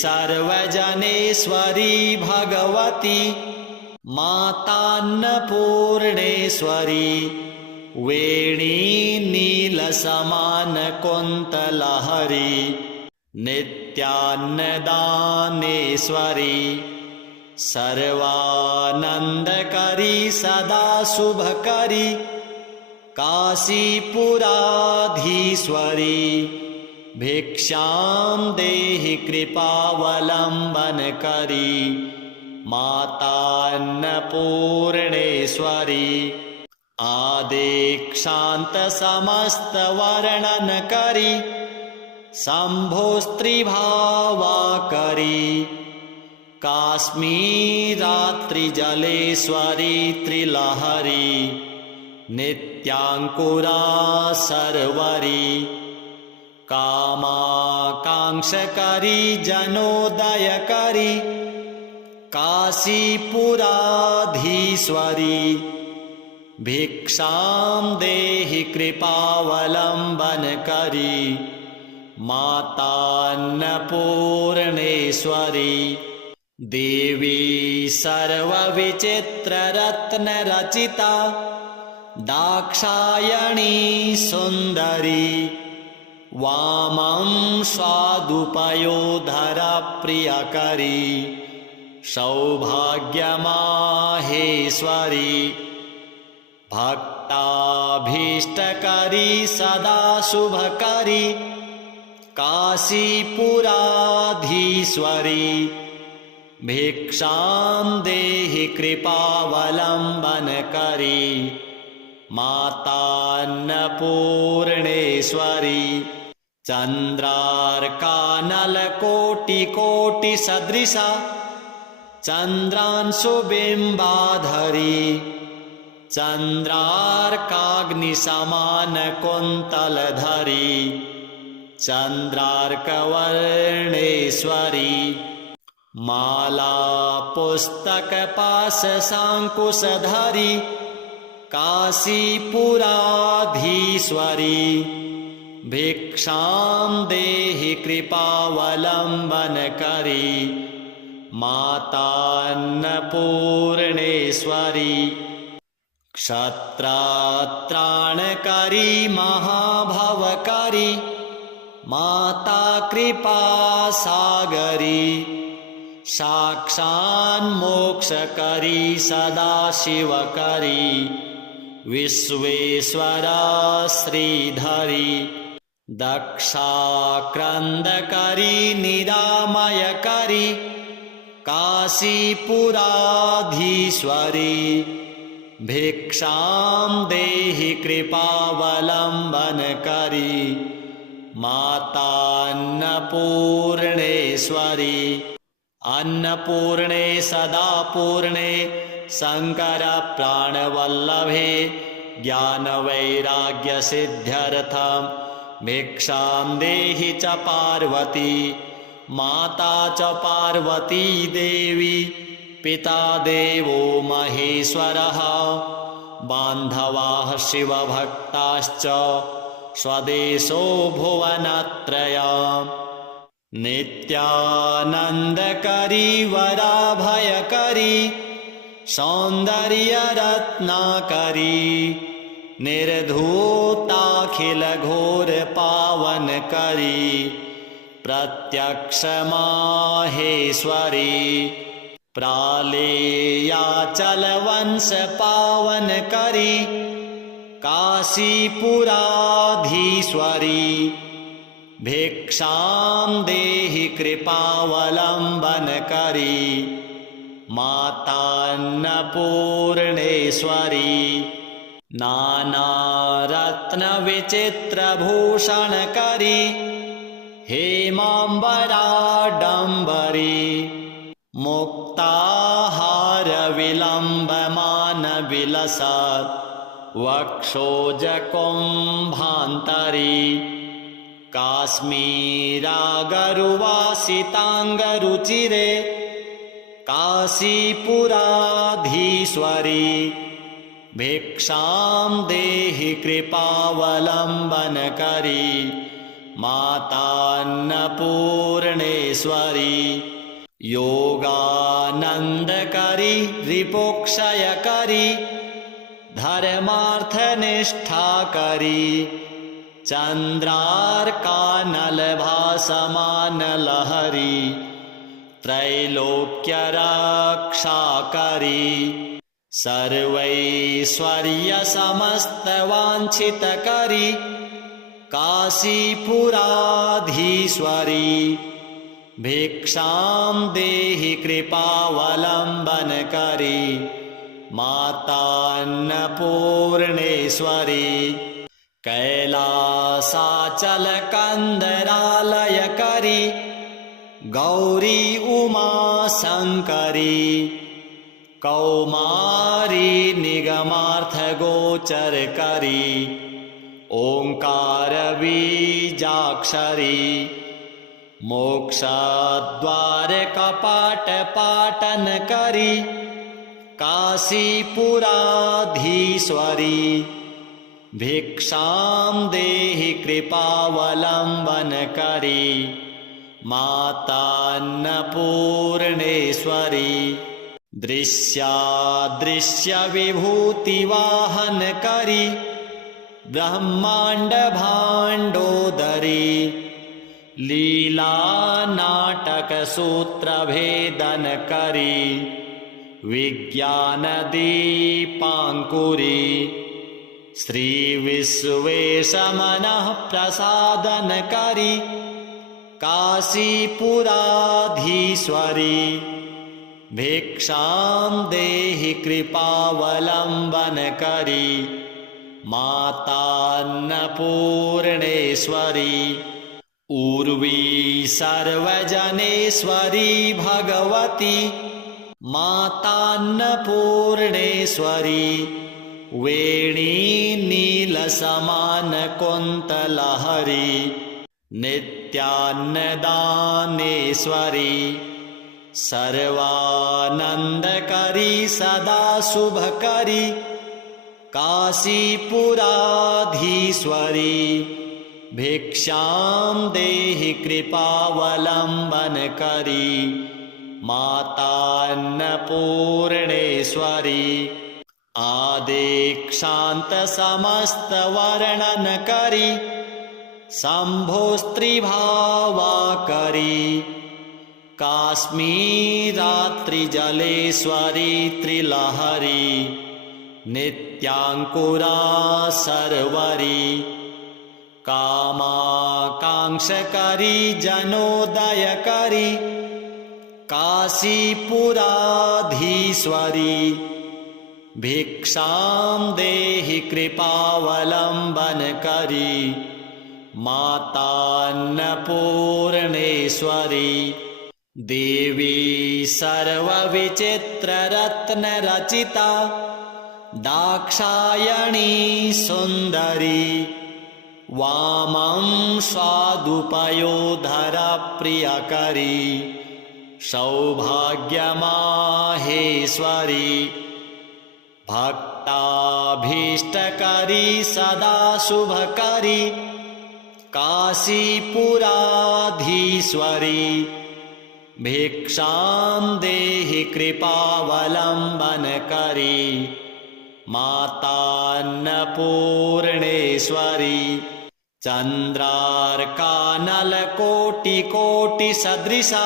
सर्वजनेश्वरी भगवती मातान्नपूर्णेश्वरी वेणी नीलसमानकुन्तलहरी नित्यान्नदानेश्वरी सर्वानन्दकरी सदा शुभकरी काशीपुराधीश्वरी भिक्षां देहि कृपावलम्बनकरी मातान्नपूर्णेश्वरी आदेक्षान्तसमस्तवर्णनकरी शम्भोस्त्रिभावाकरी काश्मीरात्रिजलेश्वरी त्रिलहरी नित्याङ्कुरा सर्वरी कामाकाङ्क्षकरी जनोदयकरी काशीपुराधीश्वरी भिक्षां देहि कृपावलम्बनकरी मातान्नपूर्णेश्वरी देवी सर्वविचित्ररत्नरचिता दाक्षायणी सुन्दरी वामं स्वादुपयोधरप्रियकरी सौभाग्यमाहेश्वरी भक्ताभीष्टकरी सदा शुभकरी काशीपुराधीश्वरी भिक्षां देहि कृपावलम्बनकरी मातान्नपूर्णेश्वरी चन्द्रार्कानलकोटिकोटिसदृशा चन्द्रांशुबिम्बाधरी चन्द्रार्काग्निसमानकुन्तलधरी चन्द्रार्कवर्णेश्वरी मालापुस्तकपाशशाङ्कुशधरी काशीपुराधीश्वरी भिक्षां देहि कृपावलम्बनकरी मातान्नपूर्णेश्वरी क्षत्रात्राणकरी महाभवकरी माता कृपासागरी साक्षान्मोक्षकरी सदाशिवकरी विश्वेश्वरा श्रीधरी दक्षाक्रन्दकरी निरामयकरी काशीपुराधीश्वरी भिक्षां देहि कृपावलम्बनकरी मातान्नपूर्णेश्वरी अन्नपूर्णे सदापूर्णे शङ्करप्राणवल्लभे ज्ञानवैराग्यसिद्ध्यर्थं भिक्षां देहि च पार्वती माता च पार्वती देवी पिता देवो महेश्वरः बान्धवाः शिवभक्ताश्च स्वदेशो भुवनत्रयम् नित्यानन्दकरी वराभयकरी सौन्दर्यरत्नाकरी निर्धूताखिलघोरपावनकरी प्रत्यक्षमाहेश्वरी प्रालेयाचलवंशपावनकरी काशीपुराधीश्वरी भिक्षां देहि कृपावलम्बनकरी मातान्नपूर्णेश्वरी नानारत्नविचित्रभूषणकरी हेमाम्बराडम्बरी मुक्ताहारविलम्बमानविलसत् वक्षोजकुम्भान्तरी काश्मीरागरुवासिताङ्गरुचिरे काशीपुराधीश्वरी भिक्षां देहि कृपावलम्बनकरी मातान्नपूर्णेश्वरी योगानन्दकरी रिपुक्षयकरी धर्मार्थनिष्ठाकरी चन्द्रार्कानलभासमानलहरी त्रैलोक्यरक्षाकरी सर्वैश्वर्यसमस्तवाञ्छितकरी काशीपुराधीश्वरी भिक्षां देहि कृपावलम्बनकरी मातान्नपूर्णेश्वरी कैलासाचलकन्दरालयकरी गौरी उमाशङ्करी कौमारी निगमार्थगोचरकरी ओङ्कारबीजाक्षरी मोक्षद्वारकपाटपाटनकरी काशीपुराधीश्वरी भिक्षां देहि कृपावलम्बनकरी मातान्नपूर्णेश्वरी दृश्यादृश्यविभूतिवाहनकरी ब्रह्माण्डभाण्डोदरी लीलानाटकसूत्रभेदनकरी विज्ञानदीपाङ्कुरी श्रीविश्वेशमनःप्रसादनकरी काशीपुराधीश्वरी भिक्षां देहि कृपावलम्बनकरी मातान्नपूर्णेश्वरी उर्वी सर्वजनेश्वरी भगवती मातान्नपूर्णेश्वरी वेणी नीलसमानकुन्तलहरी नित्यान्नदानेश्वरी सर्वानन्दकरी सदा शुभकरी काशीपुराधीश्वरी भिक्षां देहि कृपावलम्बनकरी मातान्नपूर्णेश्वरी आदेक्षान्तसमस्तवर्णनकरी शम्भोस्त्रिभावाकरी काश्मीरात्रिजलेश्वरी त्रिलहरी नित्याङ्कुरा सर्वरी कामाकाङ्क्षकरी जनोदयकरी काशीपुराधीश्वरी भिक्षां देहि कृपावलम्बनकरी मातान्नपूर्णेश्वरी देवी सर्वविचित्ररत्नरचिता दाक्षायणी सुन्दरी वामं स्वादुपयोधरप्रियकरी सौभाग्यमाहेश्वरी भक्ताभीष्टकरी सदा शुभकरी काशीपुराधीश्वरी भिक्षां देहि कृपावलम्बनकरी मातान्नपूर्णेश्वरी चन्द्रार्कानलकोटिकोटिसदृशा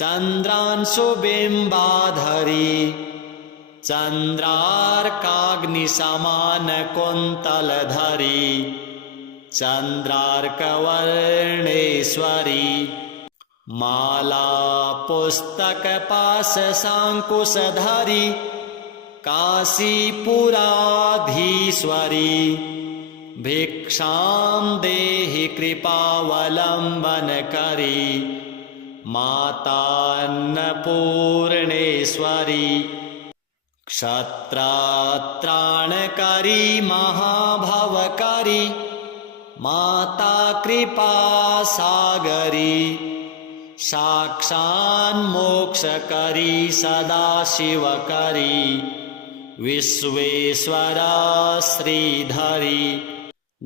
चन्द्रांशुबिम्बाधरी चन्द्रार्काग्निसमानकुन्तलधरी चन्द्रार्कवर्णेश्वरी माला पुस्तकपाशशाङ्कुशधरी काशीपुराधीश्वरी भिक्षां देहि कृपावलम्बनकरी मातान्नपूर्णेश्वरी क्षत्रत्राणकरी महाभवकरी माता कृपासागरी साक्षान्मोक्षकरी सदाशिवकरी विश्वेश्वरा श्रीधरी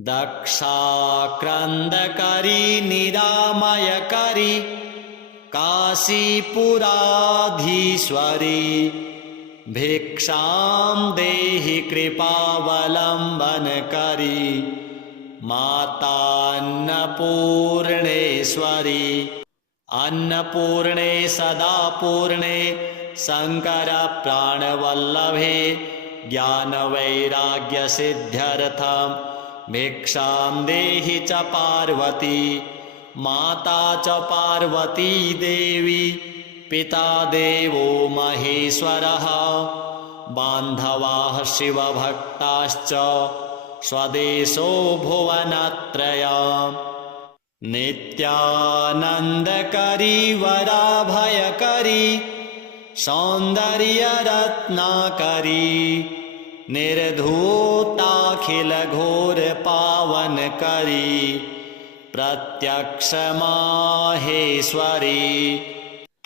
दक्षाक्रन्दकरी निरामयकरी काशीपुराधीश्वरी भिक्षां देहि कृपावलम्बनकरी मातान्नपूर्णेश्वरी अन्नपूर्णे सदापूर्णे शङ्करप्राणवल्लभे ज्ञानवैराग्यसिद्ध्यर्थं भिक्षां देहि च पार्वती माता च पार्वती देवी पिता देवो महेश्वरः बान्धवाः शिवभक्ताश्च स्वदेशो भुवनत्रयम् नित्यानन्दकरी वराभयकरी सौन्दर्यरत्नाकरी निर्धूताखिलघोरपावनकरी प्रत्यक्षमाहेश्वरी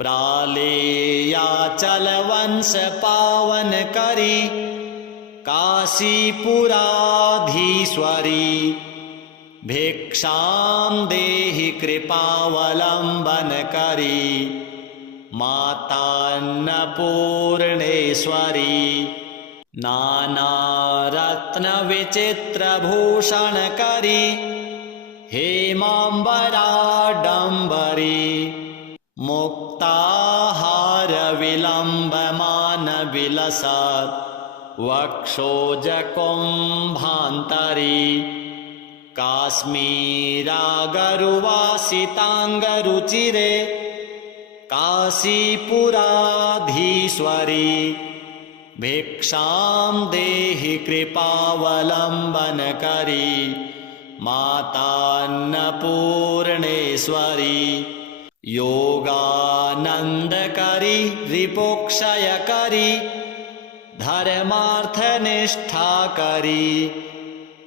प्रालेयाचलवंशपावनकरी काशीपुराधीश्वरी भिक्षां देहि कृपावलम्बनकरी मातान्नपूर्णेश्वरी नानारत्नविचित्रभूषणकरी हेमाम्बराडम्बरी मुक्ताहारविलम्बमानविलसत् वक्षोजकुम्भान्तरी काश्मीरागरुवासिताङ्गरुचिरे काशीपुराधीश्वरी भिक्षां देहि कृपावलम्बनकरी मातान्नपूर्णेश्वरी योगानन्दकरी रिपुक्षयकरी धर्मार्थनिष्ठाकरी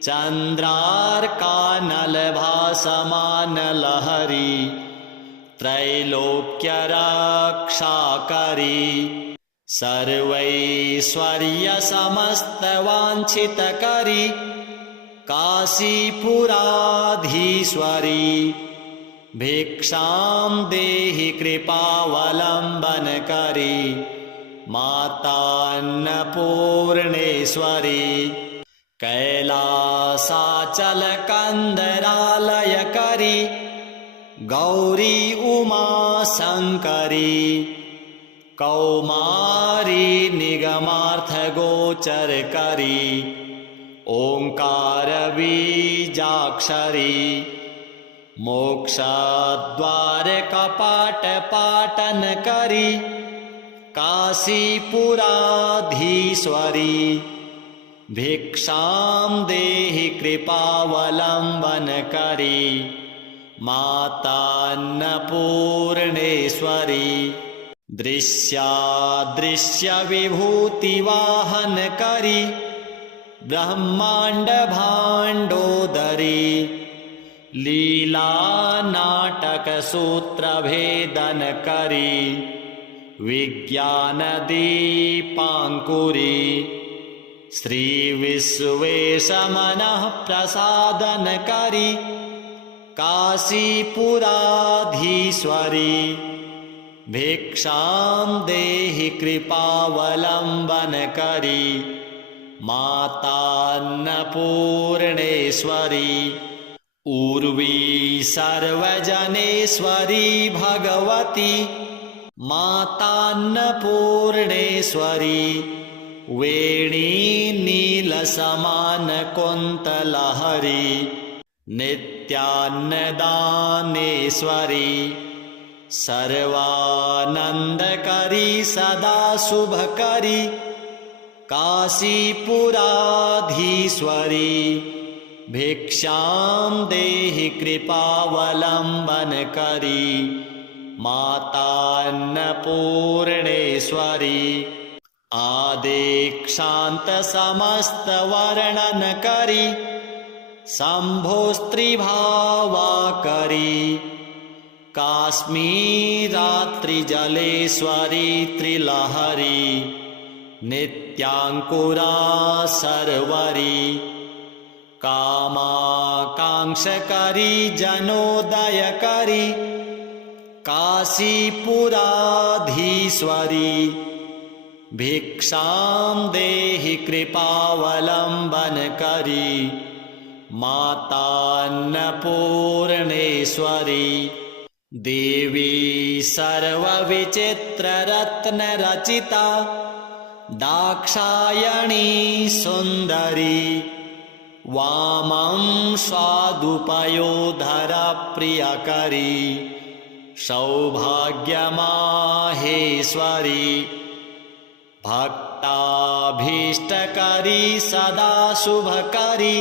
चन्द्रार्कानलभासमानलहरी त्रैलोक्यरक्षाकरी सर्वैश्वर्यसमस्तवाञ्छितकरी काशीपुराधीश्वरी भिक्षां देहि कृपावलम्बनकरी मातान्नपूर्णेश्वरी कैलासाचलकन्दरालयकरी गौरी उमाशङ्करी कौमारी निगमार्थगोचरकरी ओङ्कारबीजाक्षरी मोक्षद्वारकपाटपाटनकरी काशीपुराधीश्वरी भिक्षां देहि कृपावलम्बनकरी मातान्नपूर्णेश्वरी दृश्यादृश्यविभूतिवाहनकरी ब्रह्माण्डभाण्डोदरी लीलानाटकसूत्रभेदनकरी विज्ञानदीपाङ्कुरी श्रीविश्वेशमनः प्रसादनकरी काशीपुराधीश्वरी भिक्षां देहि कृपावलम्बनकरी मातान्नपूर्णेश्वरी उर्वी सर्वजनेश्वरी भगवती मातान्नपूर्णेश्वरी वेणी नीलसमानकुन्तलहरी नित्यान्नदानेश्वरी सर्वानन्दकरी सदा शुभकरी काशीपुराधीश्वरी भिक्षां देहि कृपावलम्बनकरी मातान्नपूर्णेश्वरी आदिक्षान्तसमस्तवर्णनकरी शम्भोस्त्रिभावाकरी काश्मीरात्रिजलेश्वरी त्रिलहरी नित्याङ्कुरा सर्वरी कामाकाङ्क्षकरी जनोदयकरी काशीपुराधीश्वरी भिक्षां देहि कृपावलम्बनकरी मातान्नपूर्णेश्वरी देवी सर्वविचित्ररत्नरचिता दाक्षायणी सुन्दरी वामं स्वादुपयोधरप्रियकरी सौभाग्यमाहेश्वरी भक्ताभीष्टकरी सदा शुभकरी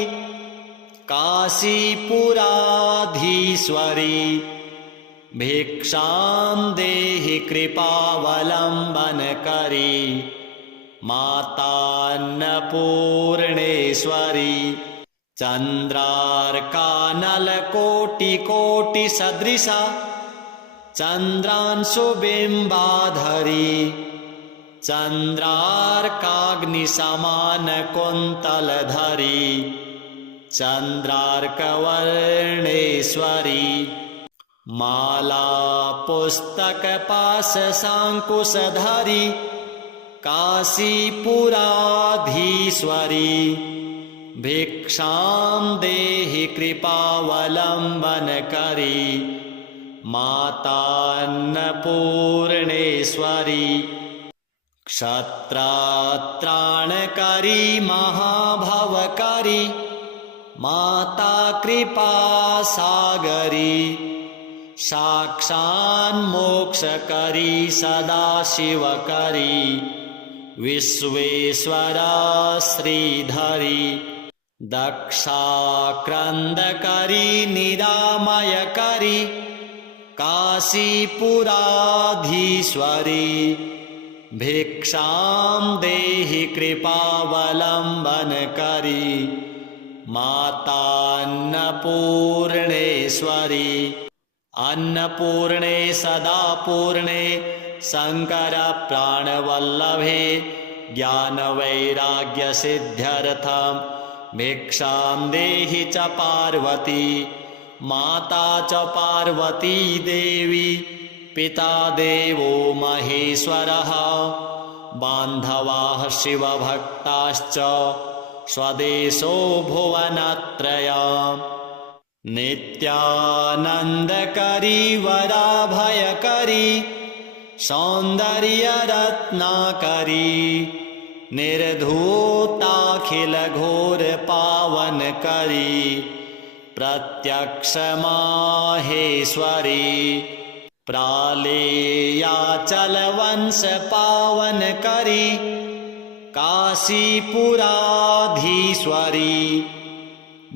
काशीपुराधीश्वरी भिक्षां देहि कृपावलम्बनकरी मातान्नपूर्णेश्वरी चन्द्रार्कानलकोटिकोटिसदृशा चन्द्रांशुबिम्बाधरी चन्द्रार्काग्निसमानकुन्तलधरी चन्द्रार्कवर्णेश्वरी मालापुस्तकपाशशाङ्कुशधरी काशीपुराधीश्वरी भिक्षां देहि कृपावलम्बनकरी मातान्नपूर्णेश्वरी क्षत्रात्राणकरी महाभवकरी माता कृपासागरी साक्षान्मोक्षकरी सदाशिवकरी विश्वेश्वरा श्रीधरी दक्षाक्रन्दकरी निरामयकरी काशीपुराधीश्वरी भिक्षां देहि कृपावलम्बनकरी मातान्नपूर्णेश्वरी अन्नपूर्णे सदा पूर्णे शङ्करप्राणवल्लभे ज्ञानवैराग्यसिद्ध्यर्थं भिक्षां देहि च पार्वती माता च पार्वती देवी पिता देवो महेश्वरः बान्धवाः शिवभक्ताश्च स्वदेशो भुवनत्रयम् नित्यानन्दकरी वराभयकरी सौन्दर्यरत्नाकरी निर्धूताखिलघोरपावनकरी प्रत्यक्षमाहेश्वरी प्रालेयाचलवंशपावनकरी काशीपुराधीश्वरी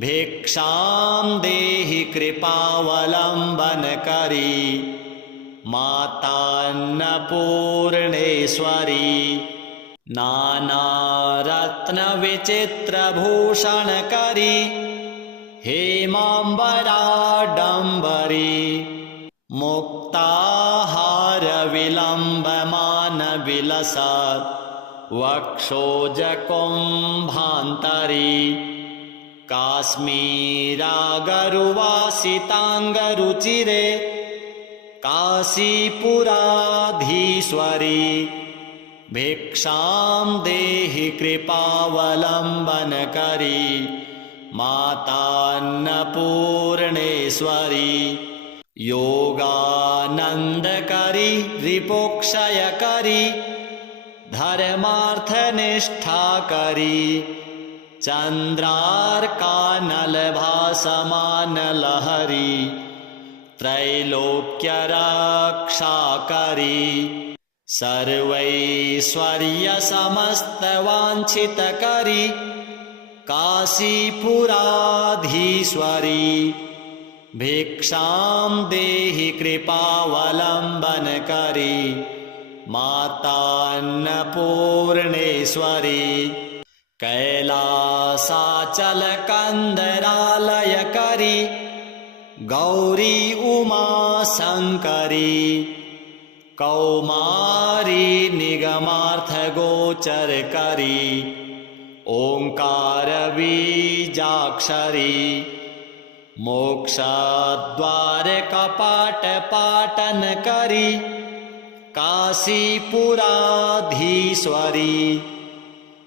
भिक्षां देहि कृपावलम्बनकरी मातान्नपूर्णेश्वरी नानारत्नविचित्रभूषणकरी हेमाम्बराडम्बरी मुक्ताहारविलम्बमानविलसत् वक्षोजकुम्भान्तरी काश्मीरागरुवासिताङ्गरुचिरे काशीपुराधीश्वरी भिक्षां देहि कृपावलम्बनकरी मातान्नपूर्णेश्वरी योगानन्दकरी रिपोक्षयकरी धर्मार्थनिष्ठाकरी चन्द्रार्कानलभासमानलहरी त्रैलोक्यरक्षाकरी सर्वैश्वर्यसमस्तवाञ्छितकरी काशीपुराधीश्वरी भिक्षां देहि कृपावलम्बनकरी मातान्नपूर्णेश्वरी कैलासाचलकन्दरालयकरी गौरी उमा शङ्करी कौमारी निगमार्थगोचरकरी ओङ्कारबीजाक्षरी मोक्षद्वारकपाटपाटनकरी काशीपुराधीश्वरी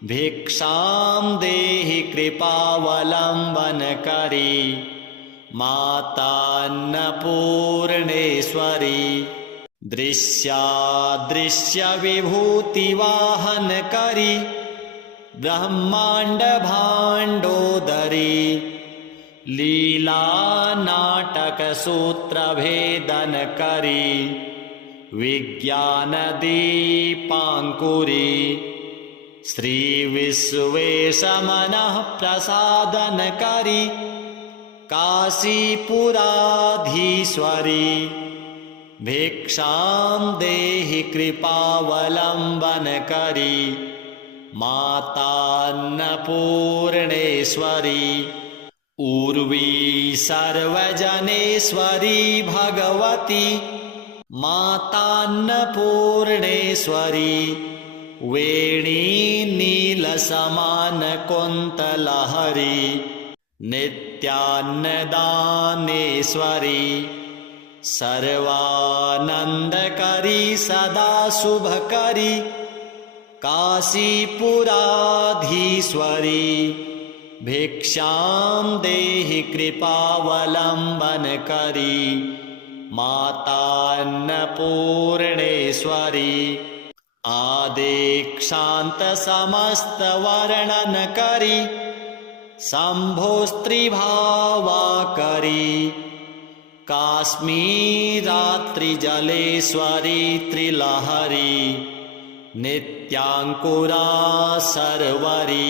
भिक्षां देहि कृपावलम्बनकरी मातान्नपूर्णेश्वरी दृश्यादृश्यविभूतिवाहनकरी ब्रह्माण्डभाण्डोदरी लीलानाटकसूत्रभेदनकरी विज्ञानदीपाङ्कुरी श्रीविश्वेशमनःप्रसादनकरी काशीपुराधीश्वरी भिक्षां देहि कृपावलम्बनकरी मातान्नपूर्णेश्वरी उर्वी सर्वजनेश्वरी भगवती मातान्नपूर्णेश्वरी वेणी नीलसमानकुन्तलहरी नित्यान्नदानेश्वरी सर्वानन्दकरी सदा शुभकरी काशीपुराधीश्वरी भिक्षां देहि कृपावलम्बनकरी मातान्नपूर्णेश्वरी आदेक्षान्तसमस्तवर्णनकरी शम्भोस्त्रिभावाकरी काश्मीरात्रिजलेश्वरी त्रिलहरी नित्याङ्कुरा सर्वरी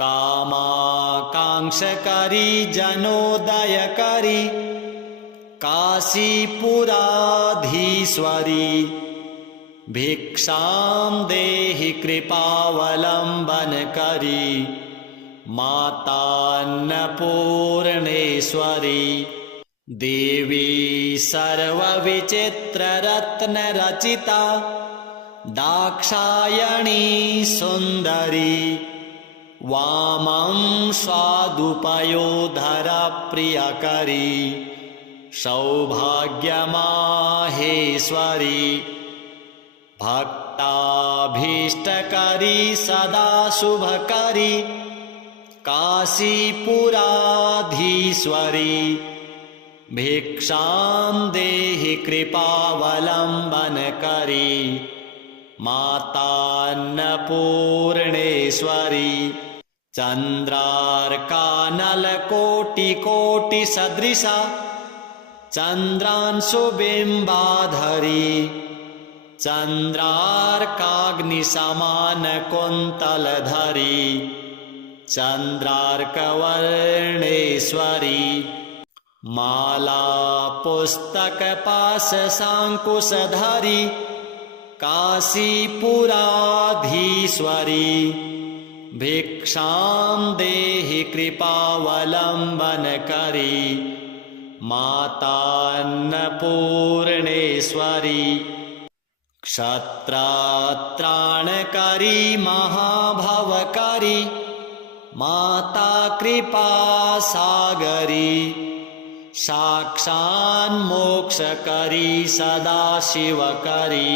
कामाकाङ्क्षकरी जनोदयकरी काशीपुराधीश्वरी भिक्षां देहि कृपावलम्बनकरी मातान्नपूर्णेश्वरी देवी सर्वविचित्ररत्नरचिता दाक्षायणी सुन्दरी वामं स्वादुपयोधरप्रियकरी सौभाग्यमाहेश्वरी भक्ताभीष्टकरी सदा शुभकरी काशीपुराधीश्वरी भिक्षां देहि कृपावलम्बनकरी मातान्नपूर्णेश्वरी चन्द्रार्कानलकोटिकोटिसदृशा चन्द्रांशुबिम्बाधरी चन्द्रार्काग्निसमानकुन्तलधरी चन्द्रार्कवर्णेश्वरी मालापुस्तकपाशशाङ्कुशधरी काशीपुराधीश्वरी भिक्षां देहि कृपावलम्बनकरी मातान्नपूर्णेश्वरी क्षत्रात्राणकरी महाभवकरी माता कृपासागरी साक्षान्मोक्षकरी सदाशिवकरी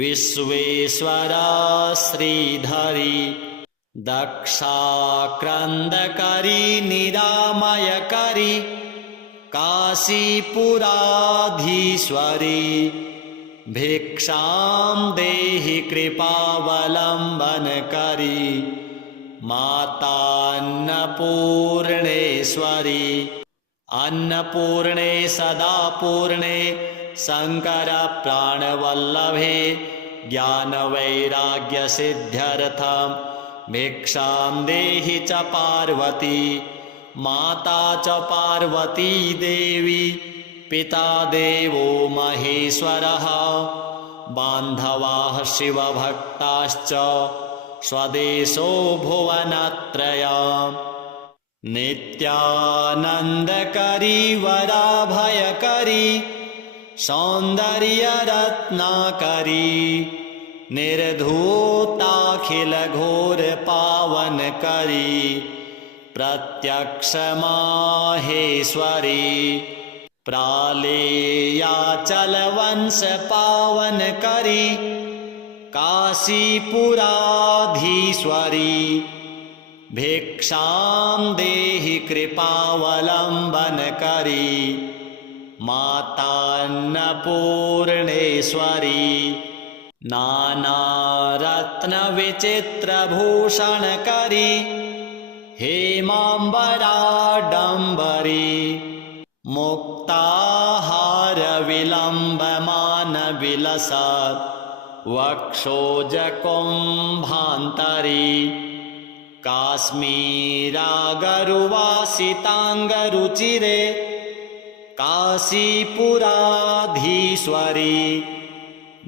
विश्वेश्वरा श्रीधरी दक्षाक्रन्दकरी निरामयकरी काशीपुराधीश्वरी भिक्षां देहि कृपावलम्बनकरी मातान्नपूर्णेश्वरी अन्नपूर्णे सदा पूर्णे शंकर प्राणवल्लभे ज्ञानवैराग्यसिद्ध्यर्थं भिक्षां देहि च पार्वती माता च पार्वती देवी पिता देवो महेश्वरः बान्धवाः शिवभक्ताश्च स्वदेशो भुवनत्रयम् नित्यानन्दकरी वराभयकरी सौन्दर्यरत्नाकरी निर्धूताखिलघोरपावनकरी प्रत्यक्षमाहेश्वरी प्रालेयाचलवंशपावनकरी काशीपुराधीश्वरी भिक्षां देहि कृपावलम्बनकरी मातान्नपूर्णेश्वरी नानारत्नविचित्रभूषणकरी हेमाम्बराडम्बरी मुक्ताहारविलम्बमानविलसत् वक्षोजकुम्भान्तरी काश्मीरागरुवासिताङ्गरुचिरे काशीपुराधीश्वरी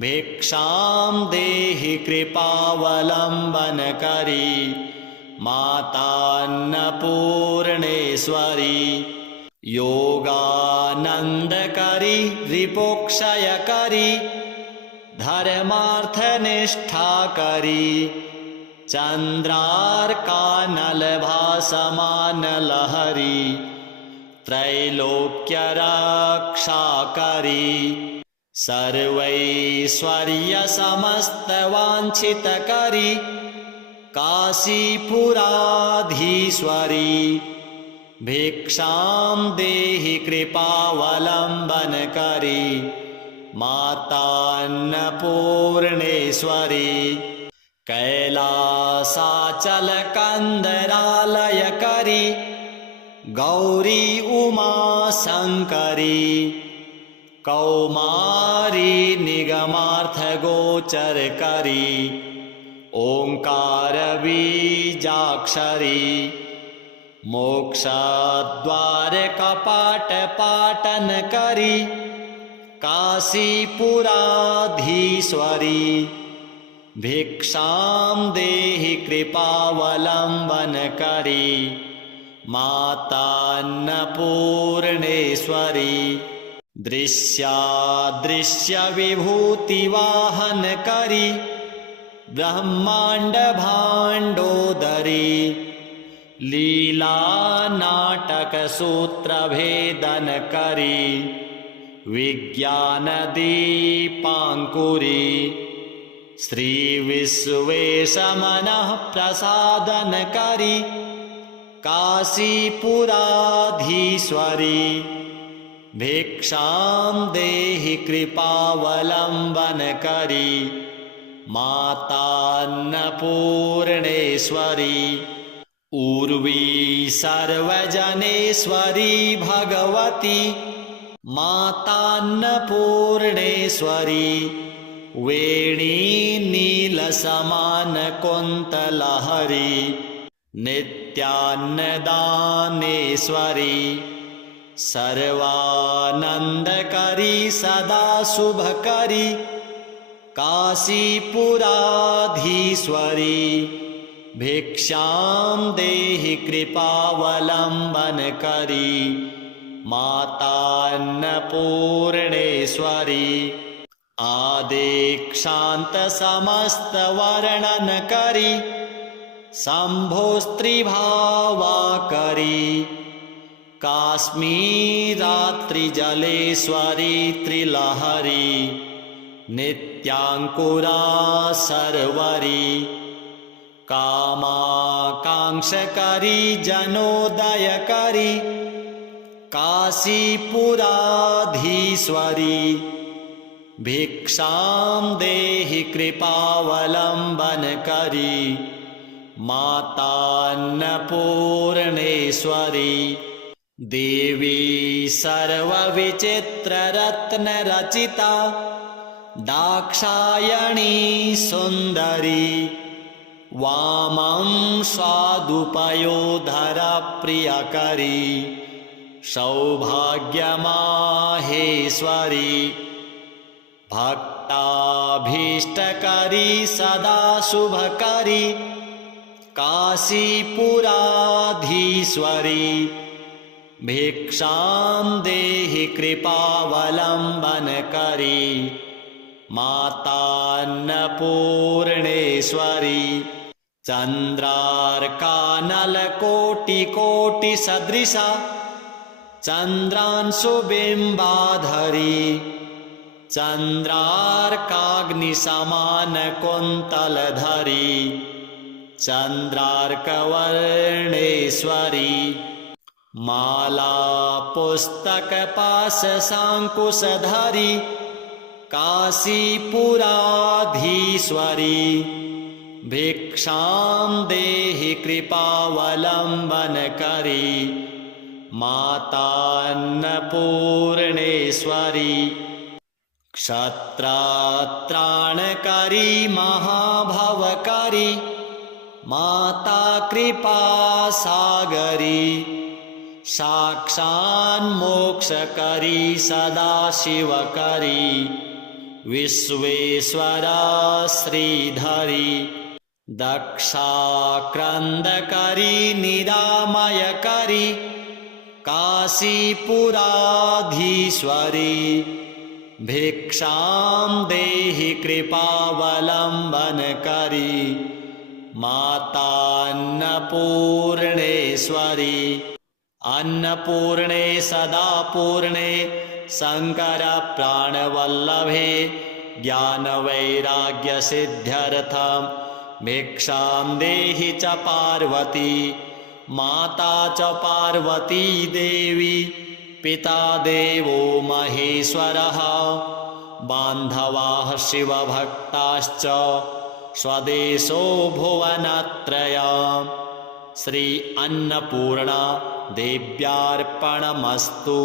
भिक्षां देहि कृपावलम्बनकरी मातान्नपूर्णेश्वरी योगानन्दकरी रिपोक्षयकरी धर्मार्थनिष्ठाकरी चन्द्रार्कानलभासमानलहरी त्रैलोक्यरक्षाकरी सर्वैश्वर्यसमस्तवाञ्छितकरी काशीपुराधीश्वरी भिक्षां देहि कृपावलम्बनकरी मातान्नपूर्णेश्वरी कैलासाचलकन्दरालयकरी गौरी उमा शङ्करी कौमारी निगमार्थगोचरकरी ओङ्कारबीजाक्षरी मोक्षद्वारकपाटपाटनकरी काशीपुराधीश्वरी भिक्षां देहि कृपावलम्बनकरी मातान्नपूर्णेश्वरी दृश्यादृश्यविभूतिवाहनकरी ब्रह्माण्डभाण्डोदरी लीलानाटकसूत्रभेदनकरी विज्ञानदीपाङ्कुरी श्रीविश्वेशमनः प्रसादनकरी काशीपुराधीश्वरी भिक्षां देहि कृपावलम्बनकरी मातान्नपूर्णेश्वरी उर्वी सर्वजनेश्वरी भगवती मातान्नपूर्णेश्वरी वेणी नीलसमानकुन्तलहरी नित्यान्नदानेश्वरी सर्वानन्दकरी सदा शुभकरी काशीपुराधीश्वरी भिक्षां देहि कृपावलम्बनकरी मातान्नपूर्णेश्वरी आदेक्षान्तसमस्तवर्णनकरी शम्भोस्त्रिभावाकरी काश्मीरात्रिजलेश्वरी त्रिलहरी नित्याङ्कुरा सर्वरी कामाकाङ्क्षकरी जनोदयकरी काशीपुराधीश्वरी भिक्षां देहि कृपावलम्बनकरी मातान्नपूर्णेश्वरी देवी सर्वविचित्ररत्नरचिता दाक्षायणी सुन्दरी वामं स्वादुपयोधरप्रियकरी सौभाग्यमाहेश्वरी भक्ताभीष्टकरी सदा शुभकरी काशीपुराधीश्वरी भिक्षां देहि कृपावलम्बनकरी मातान्नपूर्णेश्वरी चन्द्रार्कानलकोटिकोटिसदृशा चन्द्रांशुबिम्बाधरी चन्द्रार्काग्निसमानकुन्तलधरी चन्द्रार्कवर्णेश्वरी माला पुस्तकपाशशाङ्कुशधरी काशीपुराधीश्वरी भिक्षां देहि कृपावलम्बनकरी मातान्नपूर्णेश्वरी क्षत्रत्राणकरी महाभवकरी माता कृपासागरी साक्षान्मोक्षकरी सदाशिवकरी विश्वेश्वरा श्रीधरी दक्षाक्रन्दकरी निरामयकरी काशीपुराधीश्वरी भिक्षां देहि कृपावलम्बनकरी मातान्नपूर्णेश्वरी अन्नपूर्णे सदा पूर्णे शङ्करप्राणवल्लभे ज्ञानवैराग्यसिद्ध्यर्थं भिक्षां देहि च पार्वती माता च पार्वती देवी पिता देवो महेश्वरः बान्धवाः शिवभक्ताश्च स्वदेशो भुवनत्रयम् श्री अन्नपूर्णा देव्यार्पणमस्तु।